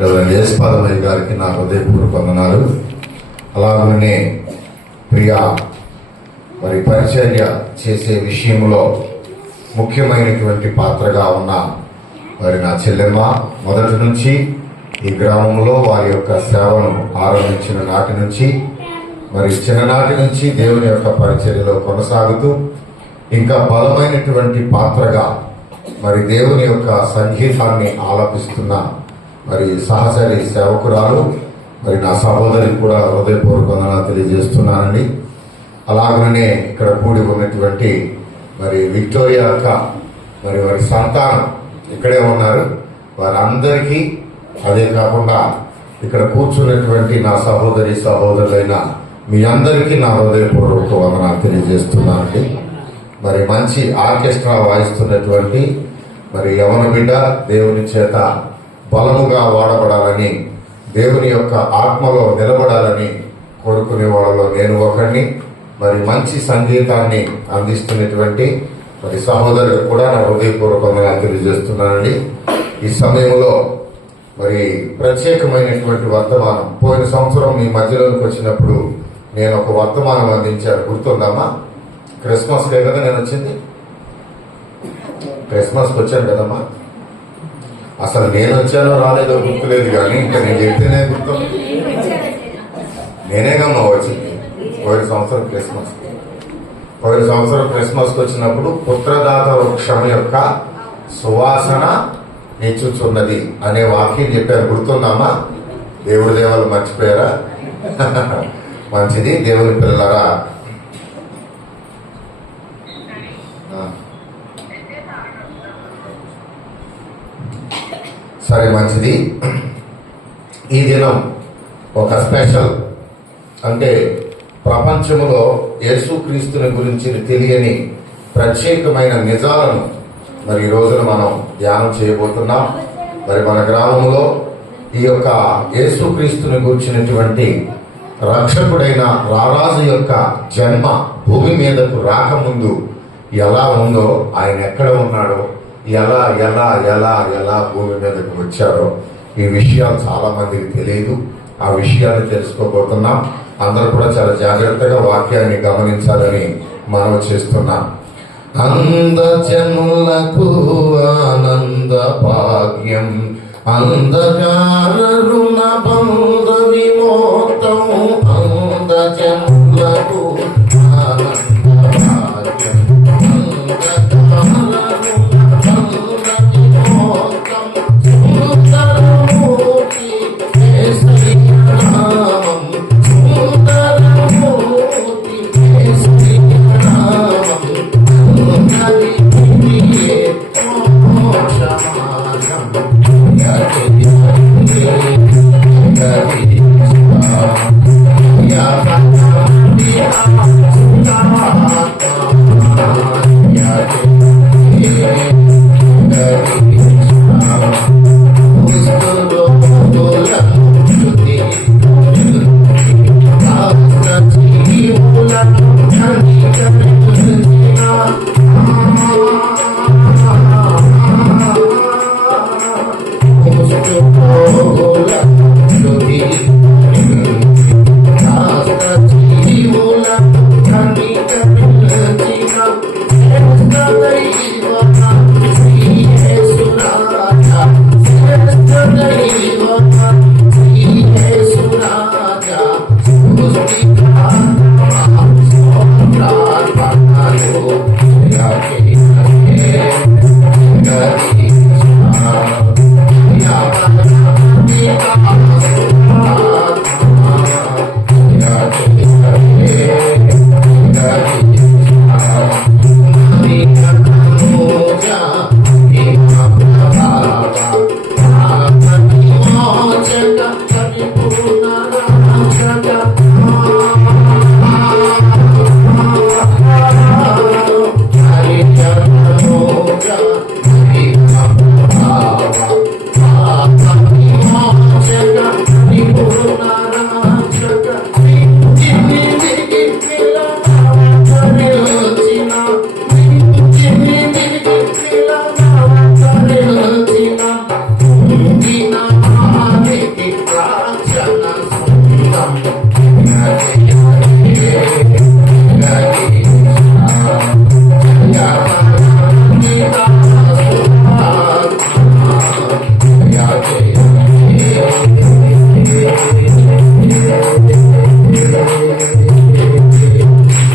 యేసుపాదమయ్య గారికి నా హృదయపూర్వక వందనాలు. అలాగనే ప్రియా మరి పరిచర్య చేసే విషయంలో ముఖ్యమైనటువంటి పాత్రగా ఉన్న మరి నా చెల్లెమ్మ మొదటి నుంచి ఈ గ్రామంలో వారి యొక్క సేవను ఆరంభించిన నాటి నుంచి మరి చిన్ననాటి నుంచి దేవుని యొక్క పరిచర్యలో కొనసాగుతూ ఇంకా బలమైనటువంటి పాత్రగా మరి దేవుని యొక్క సంగీతాన్ని ఆలపిస్తున్న మరి సహచరి సేవకురాలు మరి నా సహోదరికి కూడా హృదయపూర్వక వందనాలు తెలియజేస్తున్నానండి. అలాగనే ఇక్కడ కూడి ఉన్నటువంటి మరి విక్టోరియా అక్క మరి వారి సంతానం ఇక్కడే ఉన్నారు. వారందరికీ, అదే కాకుండా ఇక్కడ కూర్చున్నటువంటి నా సహోదరి సహోదరులైన మీ అందరికీ నా హృదయపూర్వక వందనాలు తెలియజేస్తున్నానండి. మరి మంచి ఆర్కెస్ట్రా వాయిస్తున్నటువంటి మరి యవన బిడ్డ దేవుని చేత బలముగా వాడబడాలని, దేవుని యొక్క ఆత్మలో నిలబడాలని కోరుకునే వాళ్ళలో నేను ఒకరిని. మరి మంచి సంగీతాన్ని అందిస్తున్నటువంటి మరి సహోదరులు కూడా నా హృదయపూర్వకంగా తెలియజేస్తున్నానండి. ఈ సమయంలో మరి ప్రత్యేకమైనటువంటి వర్తమానం పోయిన సంవత్సరం మీ మధ్యలోకి వచ్చినప్పుడు నేను ఒక వర్తమానం అందించాను, గుర్తుందమ్మా? క్రిస్మస్కే కదా నేను వచ్చింది, క్రిస్మస్కి వచ్చాను కదమ్మా. అసలు నేను వచ్చానో రాలేదో గుర్తులేదు, కానీ ఇంకా నేను చెప్తేనే గుర్తు. నేనేగమ్మా వచ్చింది పోయిన సంవత్సరం క్రిస్మస్. పోయిన సంవత్సరం క్రిస్మస్కి వచ్చినప్పుడు పుత్రదాత వృక్షం యొక్క సువాసన నిచ్చుచున్నది అనే వాక్యం చెప్పారు, గుర్తుందమ్మా? దేవుడి దేవాలు మర్చిపోయారా? మంచిది దేవుని పిల్లరా. సరే, మంచిది. ఈ దినం ఒక స్పెషల్, అంటే ప్రపంచంలో యేసుక్రీస్తుని గురించి తెలియని ప్రత్యేకమైన నిజాలను మరి ఈ రోజున మనం ధ్యానం చేయబోతున్నాం. మరి మన గ్రామంలో ఈ యొక్క యేసుక్రీస్తుని గురించినటువంటి రక్షకుడైన రారాజు యొక్క జన్మ భూమి మీదకు రాకముందు ఎలా ఉందో, ఆయన ఎక్కడ ఉన్నాడో, ఎలా ఎలా ఎలా ఎలా భూమి మీదకు వచ్చారో ఈ విషయాలు చాలా మందికి తెలియదు. ఆ విషయాన్ని తెలుసుకోబోతున్నాం. అందరూ కూడా చాలా జాగ్రత్తగా వాక్యాన్ని గమనించాలని మనం చేస్తున్నాం. అందజనులకు ఆనంద భాగ్యం, అంధకార రుణ బంధ విమోక్తం, అందజనులకు ఆనంద భాగ్యం,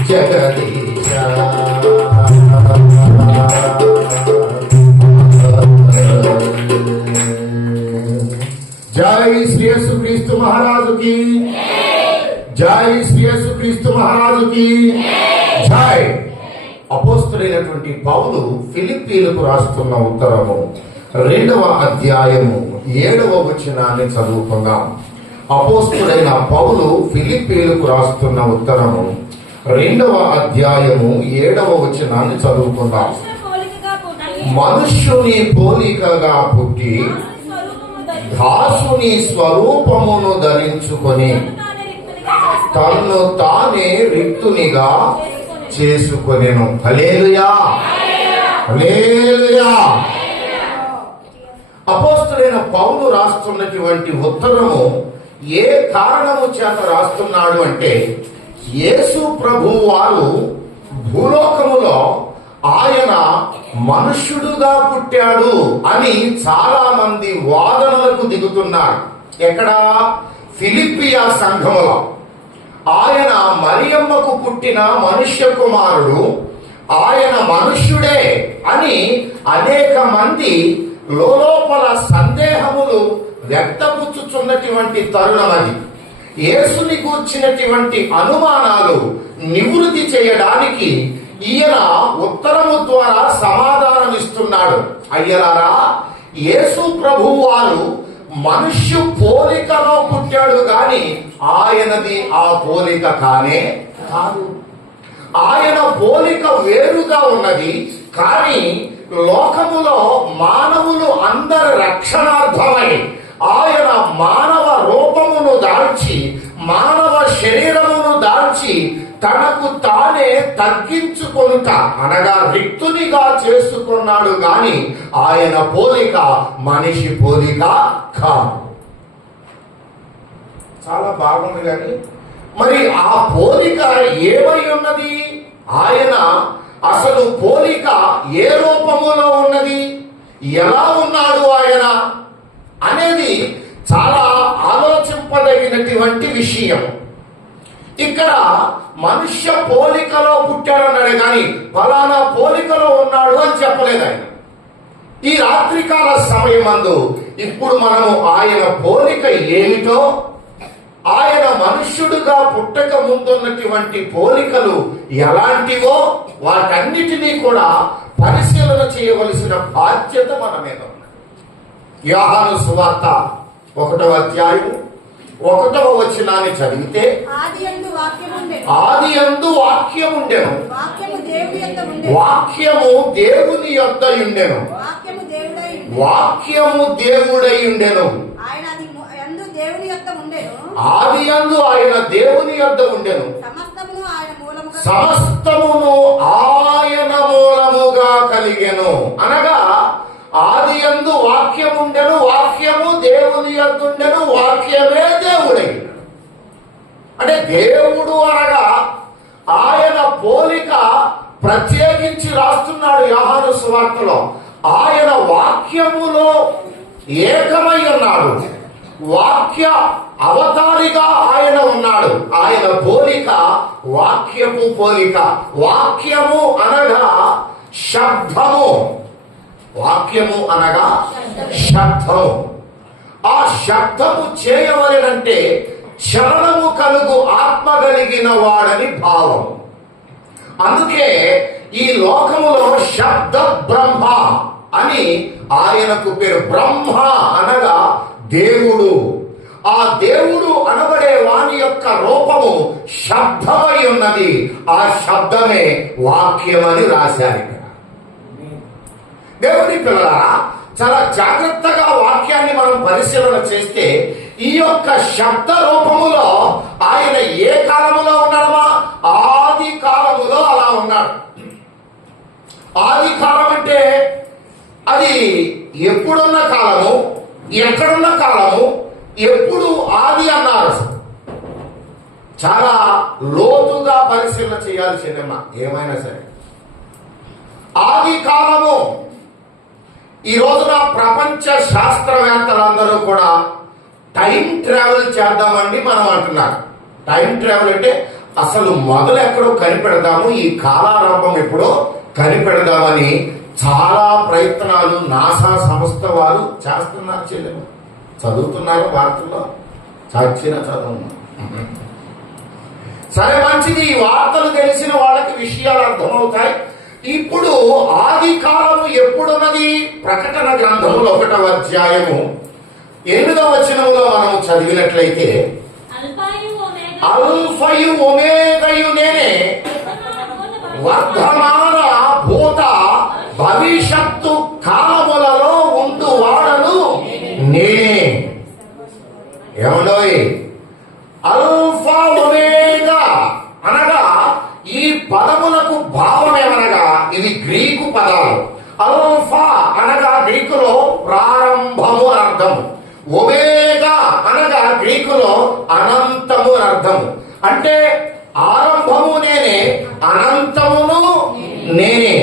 జగదీశ జై శ్రీ యేసుక్రీస్తు మహారాజుకి, జై శ్రీ యేసుక్రీస్తు మహారాజుకి జై. అపోస్తలుడైనటువంటి పౌలు ఫిలిప్పీలకు రాస్తున్న ఉత్తరము 2వ అధ్యాయము 7వ వచనాన్ని చదువుకుందాం. అపోస్తలుడైన పౌలు ఫిలిప్పీలకు రాస్తున్న ఉత్తరము 2వ అధ్యాయము 7వ వచనాన్ని చదువుకుందాం. మనుష్యుని పోలికగా పుట్టి దాసుని స్వరూపమును ధరించుకొని తన్ను తానే రిక్తునిగా చేసుకొనెను. హల్లెలూయా, హల్లెలూయా. అపోస్తలుడైన పౌలు రాస్తున్నటువంటి ఉత్తరము ఏ కారణము చేత రాస్తున్నాడు అంటే, యేసు ప్రభు వారు భూలోకములో ఆయన మనుష్యుడుగా పుట్టాడు అని చాలా మంది వాదనలకు దిగుతున్నారు. ఎక్కడ? ఫిలిప్పియా సంఘములో. ఆయన మరియమ్మకు పుట్టిన మనుష్య కుమారుడు, ఆయన మనుష్యుడే అని అనేక మంది లోపల సందేహములు వ్యక్తపుచ్చుచున్నటువంటి తరుణం అది. యేసుని గూర్చినటువంటి అనుమానాలు నివృత్తి చేయడానికి ఈయన ఉత్తరము ద్వారా సమాధానం ఇస్తున్నాడు. అయ్యలారా, యేసు ప్రభు వారు మనుష్యు పోలికలో పుట్టాడు గాని ఆయనది ఆ పోలిక కానే కాదు. ఆయన పోలిక వేరుగా ఉన్నది. కానీ లోకములో మానవులు అందరి రక్షణార్థమై ఆయన మానవ రూపమును దాల్చి, మానవ శరీరమును దాల్చి తనకు తానే తగ్గించుకొనుట అనగా రిక్తునిగా చేసుకున్నాడు గాని ఆయన పోలిక మనిషి పోలిక కాదు. చాలా బాగుంది. కానీ మరి ఆ పోలిక ఏమై ఉన్నది? ఆయన అసలు పోలిక ఏ రూపములో ఉన్నది, ఎలా ఉన్నాడు ఆయన అనేది చాలా ఆలోచింపదగినటువంటి విషయం. ఇక్కడ మనుష్య పోలికలో పుట్టాడన్నాడే కానీ ఫలానా పోలికలో ఉన్నాడు అని చెప్పలేదు ఆయన. ఈ రాత్రికాల సమయమందు ఇప్పుడు మనము ఆయన పోలిక ఏమిటో, ఆయన మనుష్యుడుగా పుట్టక ముందున్నటువంటి పోలికలు ఎలాంటివో వాటన్నిటినీ కూడా పరిశీలన చేయవలసిన బాధ్యత మన మీద ఉంది. యోహాను సువార్త 1వ అధ్యాయం 1వ వచనాన్ని చదివితే, ఆదియందు వాక్యము ఉండెను, వాక్యము దేవుని యొద్ద ఉండెను, వాక్యము దేవుడై ఉండెను, ఆదియందు ఆయన దేవుని యొద్ద ఉండెను, సమస్తమును ఆయన మూలముగా కలిగెను. అనగా ఆదియందు వాక్యం ఉండెను, వాక్యము దేవుని యొద్ద ఉండెను, వాక్యమే దేవుడై. అంటే దేవుడు అనగా ఆయన పోలిక ప్రత్యేకించి రాస్తున్నాడు యోహాను సువార్తలో. ఆయన వాక్యములో ఏకమై ఉన్నాడు, వాక్య అవతారిగా ఆయన ఉన్నాడు. ఆయన పోలిక వాక్యము పోలిక. వాక్యము అనగా శబ్దము, వాక్యము అనగా శబ్దము. ఆ శబ్దము చేయవలెనంటే చలనము కలుగు ఆత్మ కలిగిన వాడని భావం. అందుకే ఈ లోకములో శబ్ద బ్రహ్మ అని ఆయనకు పేరు. బ్రహ్మ అనగా దేవుడు. ఆ దేవుడు అనబడే వాని యొక్క రూపము శబ్దమై ఉన్నది. ఆ శబ్దమే వాక్యమని రాశారు ఇక్కడ. దేవుని పిల్లలారా, చాలా జాగ్రత్తగా వాక్యాన్ని మనం పరిశీలన చేస్తే ఈ యొక్క శబ్ద రూపములో ఆయన ఏ కాలములో ఉన్నాడమా? ఆది కాలములో అలా ఉన్నాడు. ఆది కాలం అంటే అది ఎప్పుడున్న కాలము, ఎక్కడున్న కాలము, ఎప్పుడు ఆది అన్నారు. చాలా లోతుగా పరిశీలన చేయాల్సిందమ్మా ఏమైనా సరే. ఆది కాలము ఈ రోజున ప్రపంచ శాస్త్రవేత్తలందరూ కూడా టైం ట్రావెల్ చేద్దామండి మనం అంటున్నారు. టైం ట్రావెల్ అంటే అసలు మొదలు ఎక్కడో కనిపెడదాము, ఈ కాలారంభం ఎప్పుడో కనిపెడదామని చాలా ప్రయత్నాలు నాసా సంస్థ వారు చేస్తున్నారు. చెల్లెలు చదువుతున్నారు, వార్తల్లో చచ్చిన చదువు. సరే, మంచిది. ఈ వార్తలు తెలిసిన వాళ్ళకి విషయాలు అర్థమవుతాయి. ఇప్పుడు ఆది కాలము ఎప్పుడున్నది? ప్రకటన గ్రంథములో 1వ అధ్యాయము 8వ వచనములో మనం చదివినట్లయితే, అల్ఫయు ఒమేగయు నేనే, వర్ధమాన భూత భవిష్యత్తు కాలములలో ఉండు వాడను నేనే. ఏమండోయ్, అల్ఫా ఒమేగా అనగా ఈ పదములకు భావం ఏమనగా ఇవి గ్రీకు పదాలు. అల్ఫా అనగా గ్రీకులో ప్రారంభము అని అర్థము, ఒమేగా అనగా గ్రీకులో అనంతము అని అర్థము. అంటే ఆరంభము నేనే, అనంతమును నేనే,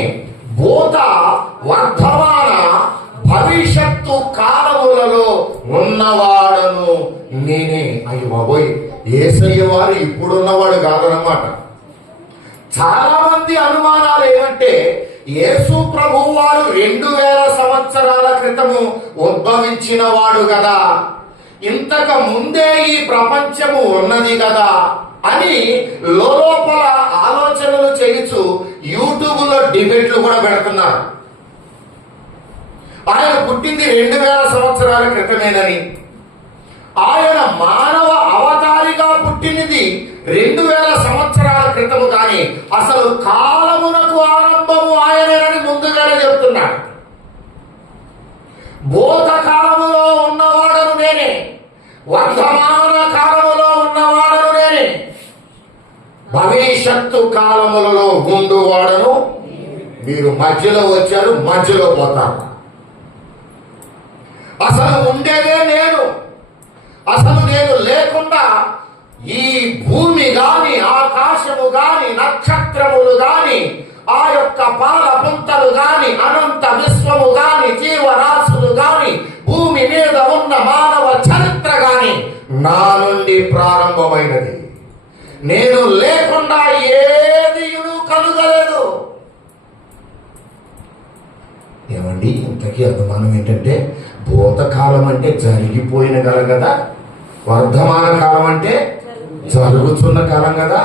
భూత వర్ధమాన భవిష్యత్తు కాలములలో ఉన్నవాడను నేనే. అయ్యో బాబోయ్, యేసయ్య వారు ఇప్పుడున్నవాడు కాదన్నమాట. చాలా మంది అనుమానాలు ఏమంటే, యేసు ప్రభువు వారు 2000 సంవత్సరాల క్రితము ఉద్భవించిన వాడు కదా, ఇంతకు ముందే ఈ ప్రపంచము ఉన్నది కదా అని లోపల ఆలోచనలు చేయించు యూట్యూబ్ లో డిబేట్లు కూడా పెడుతున్నారు. ఆయన పుట్టింది 2000 సంవత్సరాల క్రితమేనని, ఆయన మానవ అవతారిగా పుట్టినది 2000 సంవత్సరాల క్రితము, కానీ అసలు కాలమునకు ఆరంభము ఆయనేనని ముందుగానే చెప్తున్నాడు. భూత కాలములో ఉన్నవాడను నేనే, వర్ధమాన కాలములో ఉన్నవాడను నేనే, భవిష్యత్తు కాలములలో ఉండువాడను. మీరు మధ్యలో వచ్చారు, మధ్యలో పోతారు. అసలు ఉండేదే నేను. అసలు నేను లేకుండా ఈ భూమి గాని, ఆకాశము గాని, నక్షత్రములు గాని, ఆ యొక్క పాల పుంతలు గాని, అనంత విశ్వము గాని, జీవరాశులు గాని, భూమి మీద ఉన్న మానవ చరిత్ర గాని నా నుండి ప్రారంభమైనది. నేను లేకుండా ఏది కలుగలేదు. ఏమండి, ఇంతకీ అనుమానం ఏంటంటే, భూతకాలం అంటే జరిగిపోయిన కాలం కదా, వర్ధమాన కాలం అంటే జరుగుతున్న కాలం కదా,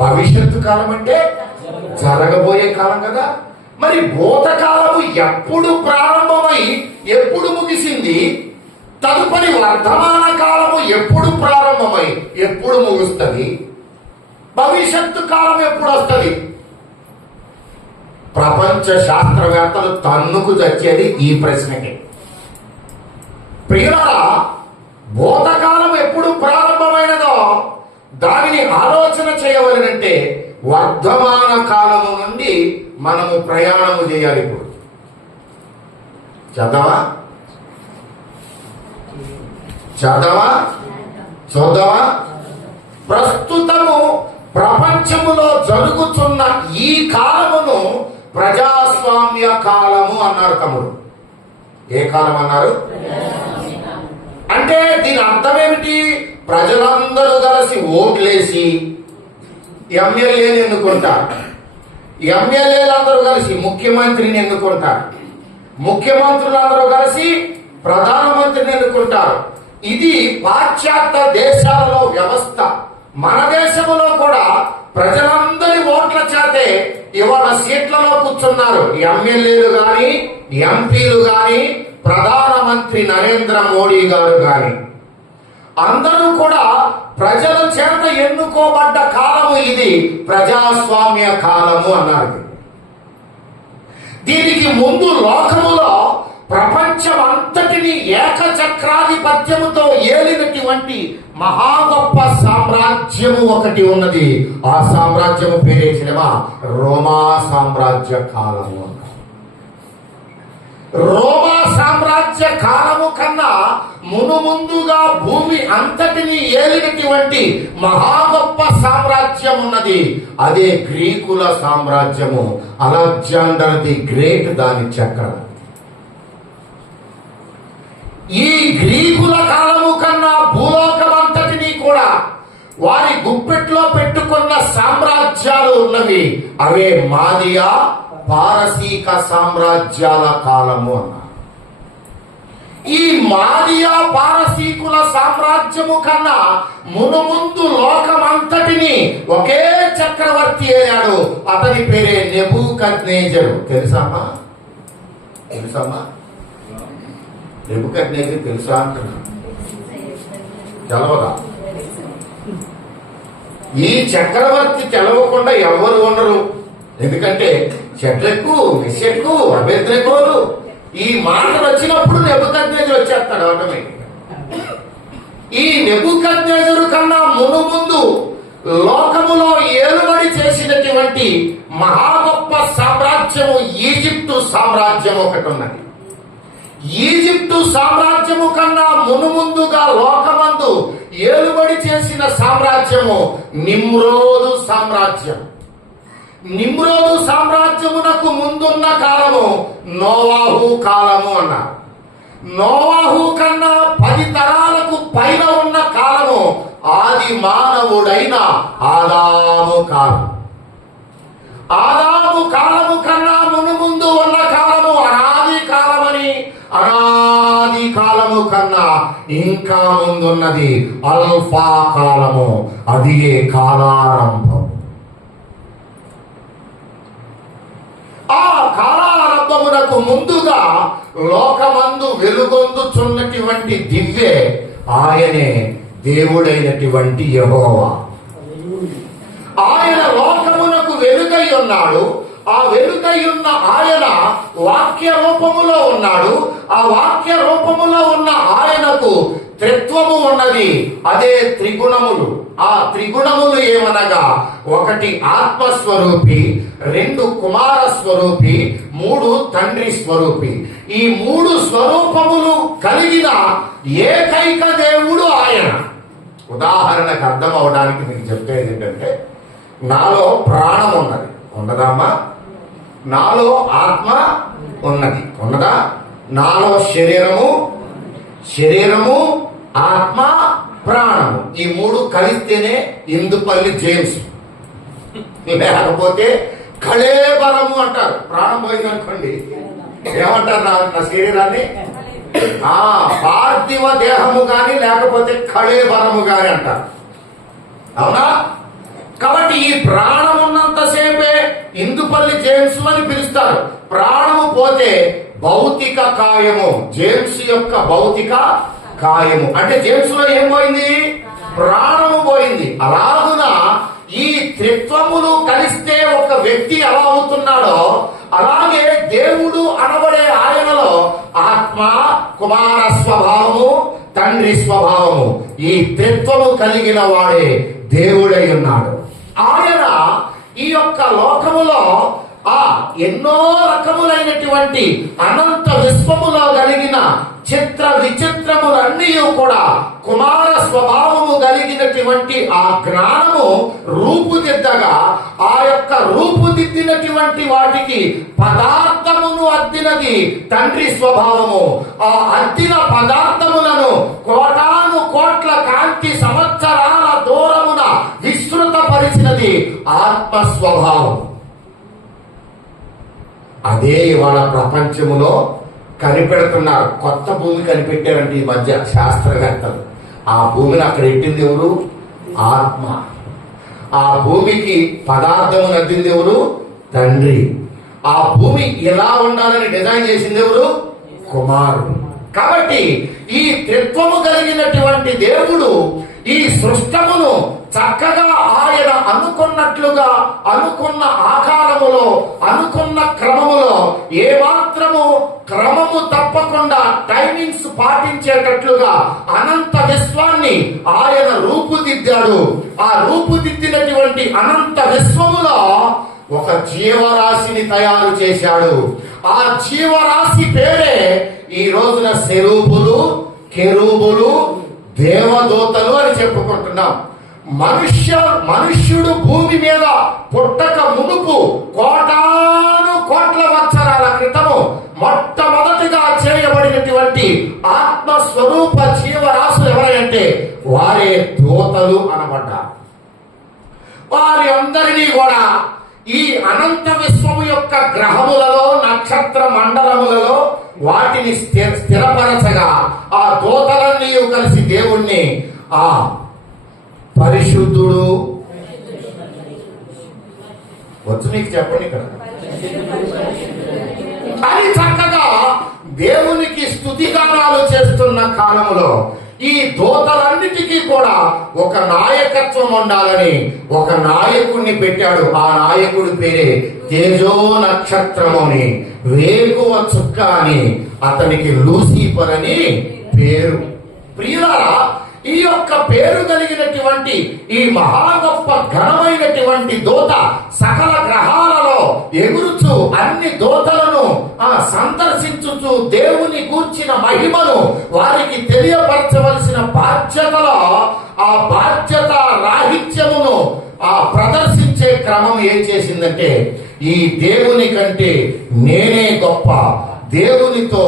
భవిష్యత్తు కాలం అంటే జరగబోయే కాలం కదా. మరి భూతకాలము ఎప్పుడు ప్రారంభమై ఎప్పుడు ముగిసింది? తదుపరి వర్ధమాన కాలము ఎప్పుడు ప్రారంభమై ఎప్పుడు ముగుస్తుంది? భవిష్యత్తు కాలం ఎప్పుడు వస్తుంది? ప్రపంచ శాస్త్రవేత్తలు తన్నుకు తెచ్చేది ఈ ప్రశ్నకి. ప్రియులారా, భూతకాలం ఎప్పుడు ప్రారంభమైనదో దానిని ఆలోచన చేయవలనంటే వర్ధమాన కాలము నుండి మనము ప్రయాణము చేయాలి. ఇప్పుడు చదవా చూద్దామా? ప్రస్తుతము ప్రపంచములో జరుగుతున్న ఈ కాలమును ప్రజాస్వామ్య కాలము అన్నారు. తమ్ముడు, ఏ కాలం అన్నారు? అంటే దీని అర్థం ఏమిటి? ప్రజలందరూ కలిసి ఓట్లేసి ఎమ్మెల్యేని ఎన్నుకుంటారు, ఎమ్మెల్యేలందరూ కలిసి ముఖ్యమంత్రిని ఎన్నుకుంటారు, ముఖ్యమంత్రులందరూ కలిసి ప్రధానమంత్రిని ఎన్నుకుంటారు. ఇది పాశ్చాత్య దేశాలలో వ్యవస్థ. మన దేశంలో కూడా ప్రజలందరి ఓట్ల చేతే ఇవాళ సీట్లలో కూర్చున్నారు. ఎమ్మెల్యేలు గాని, ఎంపీలు గాని, ప్రధానమంత్రి నరేంద్ర మోడీ గారు గాని, అందరూ కూడా ప్రజల చేత ఎన్నుకోబడ్డ కాలము ఇది. ప్రజాస్వామ్య కాలము అన్నారు. దీనికి ముందు లోకములో ప్రపంచం అంతటిని ఏకచక్రాధిపత్యముతో ఏలినటువంటి మహా గొప్ప సామ్రాజ్యము ఒకటి ఉన్నది. ఆ సామ్రాజ్యము పేరే సినిమా రోమా సామ్రాజ్య కాలము. రోమా సామ్రాజ్య కాలము కన్నా ముందుగా భూమి అంతటిని ఏలినటువంటి మహా గొప్ప సామ్రాజ్యం ఉన్నది. అదే గ్రీకుల సామ్రాజ్యము. అలెగ్జాండర్ ది గ్రేట్ దాని చక్రం. ఈ గ్రీకుల కాలము కన్నా సామ్రాజ్యాలు ఉన్నవి. అవే మాదియా పారసీక సామ్రాజ్యాల కాలము అన్నారు. ఈ మాదియా పారసీకుల సామ్రాజ్యము కన్నా మునుముందు లోకమంతటిని ఒకే చక్రవర్తి అయ్యాడు. అతని పేరే నెబుకద్నెజరు. తెలుసామా? నెబుకద్నెజరు తెలుసా అంటున్నా. తెలవదా? ఈ చక్రవర్తి తెలవకుండా ఎవరు ఉండరు. ఎందుకంటే షడ్రకు, మెషకు, అబేద్నెగోలు ఈ మాటలు వచ్చినప్పుడు నెబుకద్నెజరు వచ్చేస్తాడు ఆటోమేటిక్. ఈ నెబుకద్నెజరు కన్నా మునుముందు లోకములో ఏలుబడి చేసినటువంటి మహా గొప్ప సామ్రాజ్యము ఈజిప్టు సామ్రాజ్యం ఒకటి ఉన్నది. ఈజిప్టు సామ్రాజ్యము కన్నా మునుముందుగా లోకమందు ఏలుబడి చేసిన సామ్రాజ్యము నిమ్రోదు సామ్రాజ్యం. నిమ్రోదు సామ్రాజ్యమునకు ముందున్న కాలము నోవాహు కాలము అన్నారు. నోవాహు కన్నా 10 తరాలకు పైన ఉన్న కాలము ఆది మానవుడైన ఆదాము కాలం. ఆదాము కాలము కన్నా మునుముందు ఉన్న కాలము అనాది కాలమని, అనాది కాలము కన్నా ఇంకా ముందున్నది అల్ఫా కాలము. అది ఏ కాలారంభం. ఆ కాలారంభమునకు ముందుగా లోకమందు వెలుగొందుచున్నటువంటి దివ్వే ఆయనే దేవుడైనటువంటి యెహోవా. ఆయన లోకమునకు వెలుగై ఉన్నాడు. ఆ వెలుగై ఉన్న ఆయన వాక్య రూపములో ఉన్నాడు. ఆ వాక్య రూపములో ఉన్న ఆయనకు త్రిత్వము ఉన్నది. అదే త్రిగుణములు. ఆ త్రిగుణములు ఏమనగా 1 ఆత్మస్వరూపి, 2 కుమార స్వరూపి, 3 తండ్రి స్వరూపి. ఈ 3 స్వరూపములు కలిగిన ఏకైక దేవుడు ఆయన. ఉదాహరణకు అర్థం అవడానికి మీకు చెప్పేది ఏంటంటే, నాలో ప్రాణం ఉన్నది, ఉన్నదమ్మా? నాలో ఆత్మ ఉన్నది, ఉన్నదా? నాలో శరీరము ఆత్మ ప్రాణము, ఈ 3 కలిస్తేనే ఇందుపల్లి జేమ్స్. లేకపోతే కళేబరము అంటారు. ప్రాణం పోయింది అనుకోండి, ఏమంటారు నా శరీరాన్ని? పార్థివ దేహము గాని లేకపోతే కళేబరము గాని అంటారు. అవునా? కాబట్టి ఈ ప్రాణం ఉన్నంతసేపే ఇందుపల్లి జేమ్స్ అని పిలుస్తారు. ప్రాణము పోతే భౌతిక కాయము, జేమ్స్ యొక్క భౌతిక కాయము. అంటే జేమ్స్ లో ఏం పోయింది? ప్రాణము పోయింది. అలాగున ఈ త్రిత్వములు కలిస్తే ఒక వ్యక్తి ఎలా అవుతున్నాడో అలాగే దేవుడు అనబడే ఆయనలో ఆత్మ, కుమార స్వభావము, తండ్రి స్వభావము, ఈ త్రిత్వము కలిగిన వాడే దేవుడై ఉన్నాడు. ఆయన ఈ యొక్క లోకములో ఎన్నో రకములైనటువంటి అనంత విశ్వములో కలిగిన చిత్ర విచిత్రములన్నీ కూడా కుమార స్వభావము కలిగినటువంటి ఆ జ్ఞానము రూపుదిద్దగా, ఆ యొక్క రూపుదిద్దినటువంటి వాటికి పదార్థమును అద్దినది తండ్రి స్వభావము. ఆ అద్దిన పదార్థములను కోటాను కోట్ల కాంతి సంవత్సరాల దూరమున విస్తృతపరిచినది ఆత్మ స్వభావం. అదే ఇవాళ ప్రపంచములో కనిపెడుతున్నారు. కొత్త భూమి కనిపెట్టారంటే ఈ మధ్య శాస్త్రవేత్తలు. ఆ భూమిని అక్కడ ఎట్టింది ఎవరు? ఆత్మ. ఆ భూమికి పదార్థము నద్దింది ఎవరు? తండ్రి. ఆ భూమి ఎలా ఉండాలని డిజైన్ చేసింది ఎవరు? కుమారుడు. కాబట్టి ఈ త్రిత్వము కలిగినటువంటి దేవుడు ఈ సృష్టమును చక్కగా ఆయన అనుకున్నట్లుగా, అనుకున్న ఆకారములో, అనుకున్న క్రమములో, ఏమాత్రము క్రమము తప్పకుండా టైమింగ్స్ పాటించేటట్లుగా అనంత విశ్వాన్ని ఆయన రూపుదిద్దాడు. ఆ రూపుదిద్దినటువంటి అనంత విశ్వములో ఒక జీవరాశిని తయారు చేశాడు. ఆ జీవరాశి పేరే ఈ రోజున సెరూబులు, కెరూబులు, దేవదూతలు అని చెప్పుకుంటున్నాం. మనుష్యుడు భూమి మీద పుట్టక మునుపు కోటాను కోట్ల సంవత్సరాల క్రితము మొట్టమొదటిగా చేయబడినటువంటి ఆత్మస్వరూప జీవరాశులు ఎవరంటే వారే దూతలు అనబడ్డారు. వారి అందరినీ కూడా ఈ అనంత విశ్వము యొక్క గ్రహములలో, నక్షత్ర మండలములలో వాటిని స్థిరపరచగా ఆ దూతలన్నీ కలిసి దేవుణ్ణి ఆ పరిశుద్ధుడు వచ్చు నీకు చెప్పండి ఇక్కడ అని చక్కగా దేవునికి స్తుతిగానాలు చేస్తున్న కాలంలో ఈ దూతలన్నిటికీ కూడా ఒక నాయకత్వం ఉండాలని ఒక నాయకుడిని పెట్టాడు. ఆ నాయకుడి పేరే తేజో నక్షత్రముని, వేకువ చుక్క అని, అతనికి లూసిఫర్ అని పేరు. ప్రియులారా, ఈ యొక్క పేరు కలిగినటువంటి ఈ మహా గొప్ప ఘనమైనటువంటి దూత సకల గ్రహాలలో ఎగురుచు అన్ని దూతలను సందర్శించుచు దేవుని గూర్చిన మహిమను వారికి తెలియపరచవలసిన బాధ్యతలో ఆ బాధ్యత రాహిత్యమును ప్రదర్శించే క్రమం ఏం చేసిందంటే, ఈ దేవుని కంటే నేనే గొప్ప, దేవునితో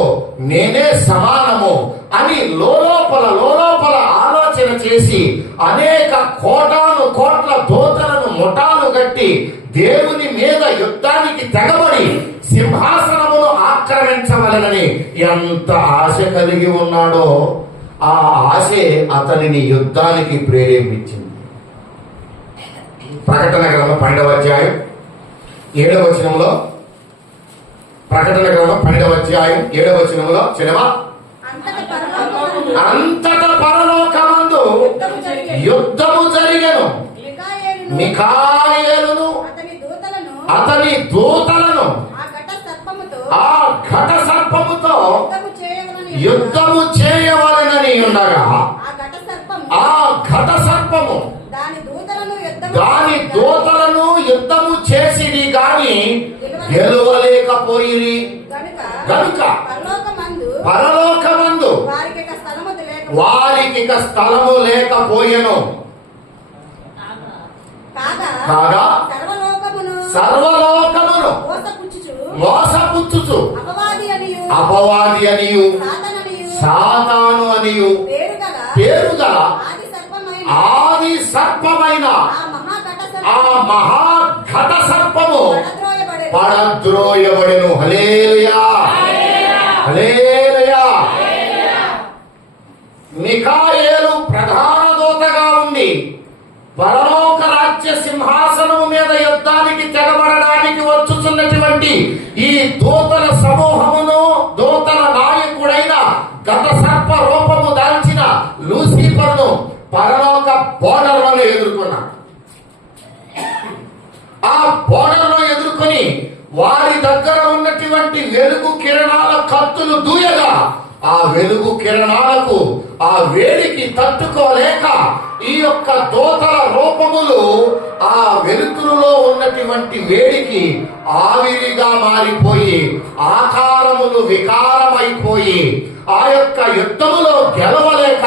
నేనే సమానము అని లోలోపల ఆలోచన చేసి అనేక కోటాను కోట్ల దూతలను ముఠాలు కట్టి దేవుని మీద యుద్ధానికి తెగబడి సింహాసనమును ఆక్రమించవలనని ఎంత ఆశ కలిగి ఉన్నాడో ఆ ఆశే అతనిని యుద్ధానికి ప్రేరేపించింది. ప్రకటన గ్రంథం 12వ అధ్యాయం 7వ వచనంలో, ప్రకటన గ్రంథం 12వ అధ్యాయం 7వ వచనంలో చదివా, అంతట పరలోకమందు యుద్ధము జరిగెను, మిఖాయేలును అతని దూతలను ఆ ఘట సర్పముతో యుద్ధము చేయవలెనని ఉండగా ఆ ఘట సర్పము దాని దూతలను యుద్ధము చేసిరి గాని గెలవలేకపోయిరి గనుక పరలోకమందు వారికి స్థలము లేకపోయెను. కాగా సర్వలోకమును మోసపుచ్చుచు అపవాది అనియు సాతాను అనియు పేరుగల ఆది సర్పమైన ఆ మహాఘట సర్పము పడద్రోయబడెను. హల్లెలూయా, హల్లెలూయా. మిఖాయేలు ప్రధాన దూతగా ఉండి పరలోక రాజ్య సింహాసనము మీద యుద్ధానికి తెగబడడానికి వచ్చుతున్నటువంటి ఈ దూతల సమూహమును, దూతల నాయకుడైన గత సర్ప రూపము దాల్చిన లూసిఫర్ను పరలోక బోర్డర్లను ఎదుర్కొన్నాడు. ఆ బోర్డర్ను ఎదుర్కొని వారి దగ్గర ఉన్నటువంటి వెలుగు కిరణాల కత్తులు దూయగా ఆ వెలుగు కిరణాలకు ఆ వేడికి తట్టుకోలేక ఈ యొక్క దూతల రూపములు ఆ వెలుతురులో ఉన్నటువంటి వేడికి ఆవిరిగా మారిపోయి ఆకారములు వికారమైపోయి ఆ యొక్క యుద్ధములో గెలవలేక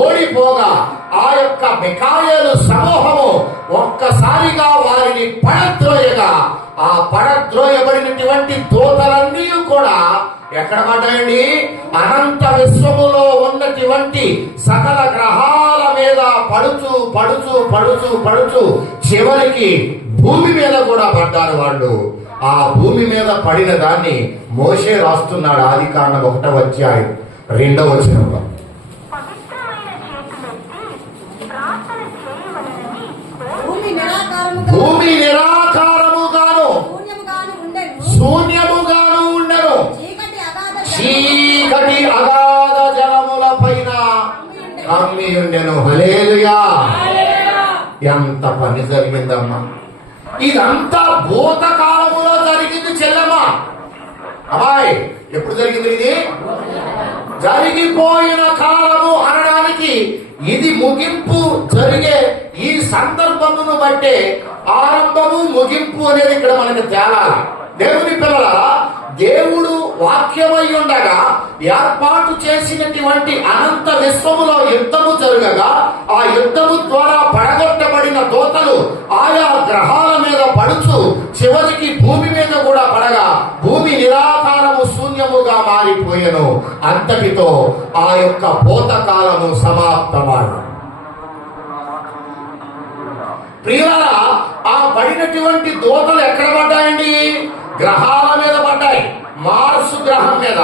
ఓడిపోగా ఆ యొక్క మిఖాయేలు సమూహము ఒక్కసారిగా వారిని పడద్రోయగా ఆ పడద్రోయబడినటువంటి దూతలన్నీ కూడా ఎక్కడ పడ్డాయండి? అనంత విశ్వములో ఉన్నటువంటి సకల గ్రహాల మీద పడుచు పడుచు పడుచు పడుచు చివరికి భూమి మీద కూడా పడ్డారు వాళ్ళు. ఆ భూమి మీద పడిన దాన్ని మోషే రాస్తున్నాడు ఆదికాండం 1వ అధ్యాయం 2వ వచనంలో. భూమి నిరాకారముగాను శూన్యముగాను ఉండెను, చీకటి అగాధ జలముల పైన కమ్మి ఉండెను. హల్లెలూయా. ఎంత పని జరిగిందమ్మా! ఇదంతా భూతకాలములో జరిగింది చెల్లమ్మా. అమ్మాయి, ఎప్పుడు జరిగింది ఇది? జరిగిపోయిన కాలము అనడానికి ఇది ముగింపు జరిగే ఈ సందర్భమును బట్టే ఆరంభము ముగింపు అనేది ఇక్కడ మనకు తేలాలి. దేవుని పిల్లలారా, దేవుడు వాక్యమై ఉండగా ఏర్పాటు చేసినటువంటి అనంత విశ్వములో యుద్ధము జరగగా ఆ యుద్ధము ద్వారా పడగొట్టబడిన దూతలు ఆయా గ్రహాల మీద పడుచు చివరికి భూమి మీద కూడా పడగా భూమి నిరాకారము శూన్యముగా మారిపోయెను. అంతటితో ఆ యొక్క భూతకాలము సమాప్తమాయెను. ప్రియులారా, పడినటువంటి దూతలు ఎక్కడ పడ్డాయండి? గ్రహాల మీద పడ్డాయి. మార్సు గ్రహం మీద,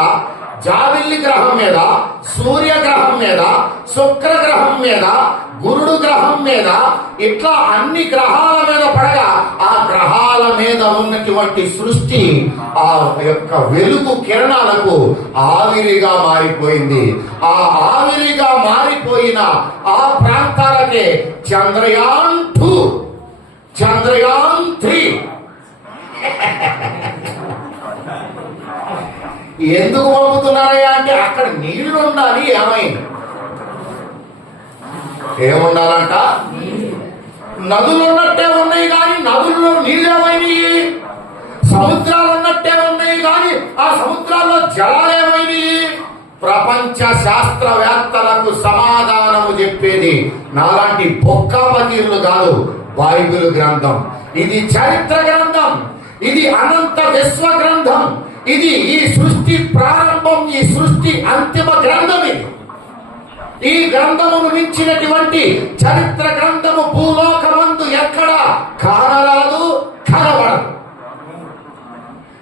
జాబిల్లి గ్రహం మీద, సూర్య గ్రహం మీద, శుక్ర గ్రహం మీద, గురుడు గ్రహం మీద, ఇట్లా అన్ని గ్రహాల మీద పడగా ఆ గ్రహాల మీద ఉన్నటువంటి సృష్టి ఆ యొక్క వెలుగు కిరణాలకు ఆవిరిగా మారిపోయింది. ఆ ఆవిరిగా మారిపోయిన ఆ ప్రాంతాలకే చంద్రయాన్ 2, చంద్రయాన్ 3. ఎందుకు పంపుతున్నారయ్యా అంటే అక్కడ నీళ్లు ఉండాలి. ఏమైంది? ఏముండాలంట? నదులు ఉన్నట్టే ఉన్నాయి కానీ నదుల్లో నీళ్ళు ఏమైనాయి? సముద్రాలు ఉన్నట్టే ఉన్నాయి కానీ ఆ సముద్రాల్లో జలాలు ఏమైనాయి? ప్రపంచ శాస్త్రవేత్తలకు సమాధానము చెప్పేది నాలాంటి బొక్కాపకీర్లు కాదు, బైబిల్ గ్రంథం. ఇది చరిత్ర గ్రంథం, ఇది అనంత విశ్వ గ్రంథం, ఇది ఈ సృష్టి ప్రారంభం, ఈ సృష్టి అంతిమ గ్రంథం. ఇది ఈ గ్రంథమును మించినటువంటి చరిత్ర గ్రంథము భూలోకమందు ఎక్కడ కానరాదు, కనబడదు.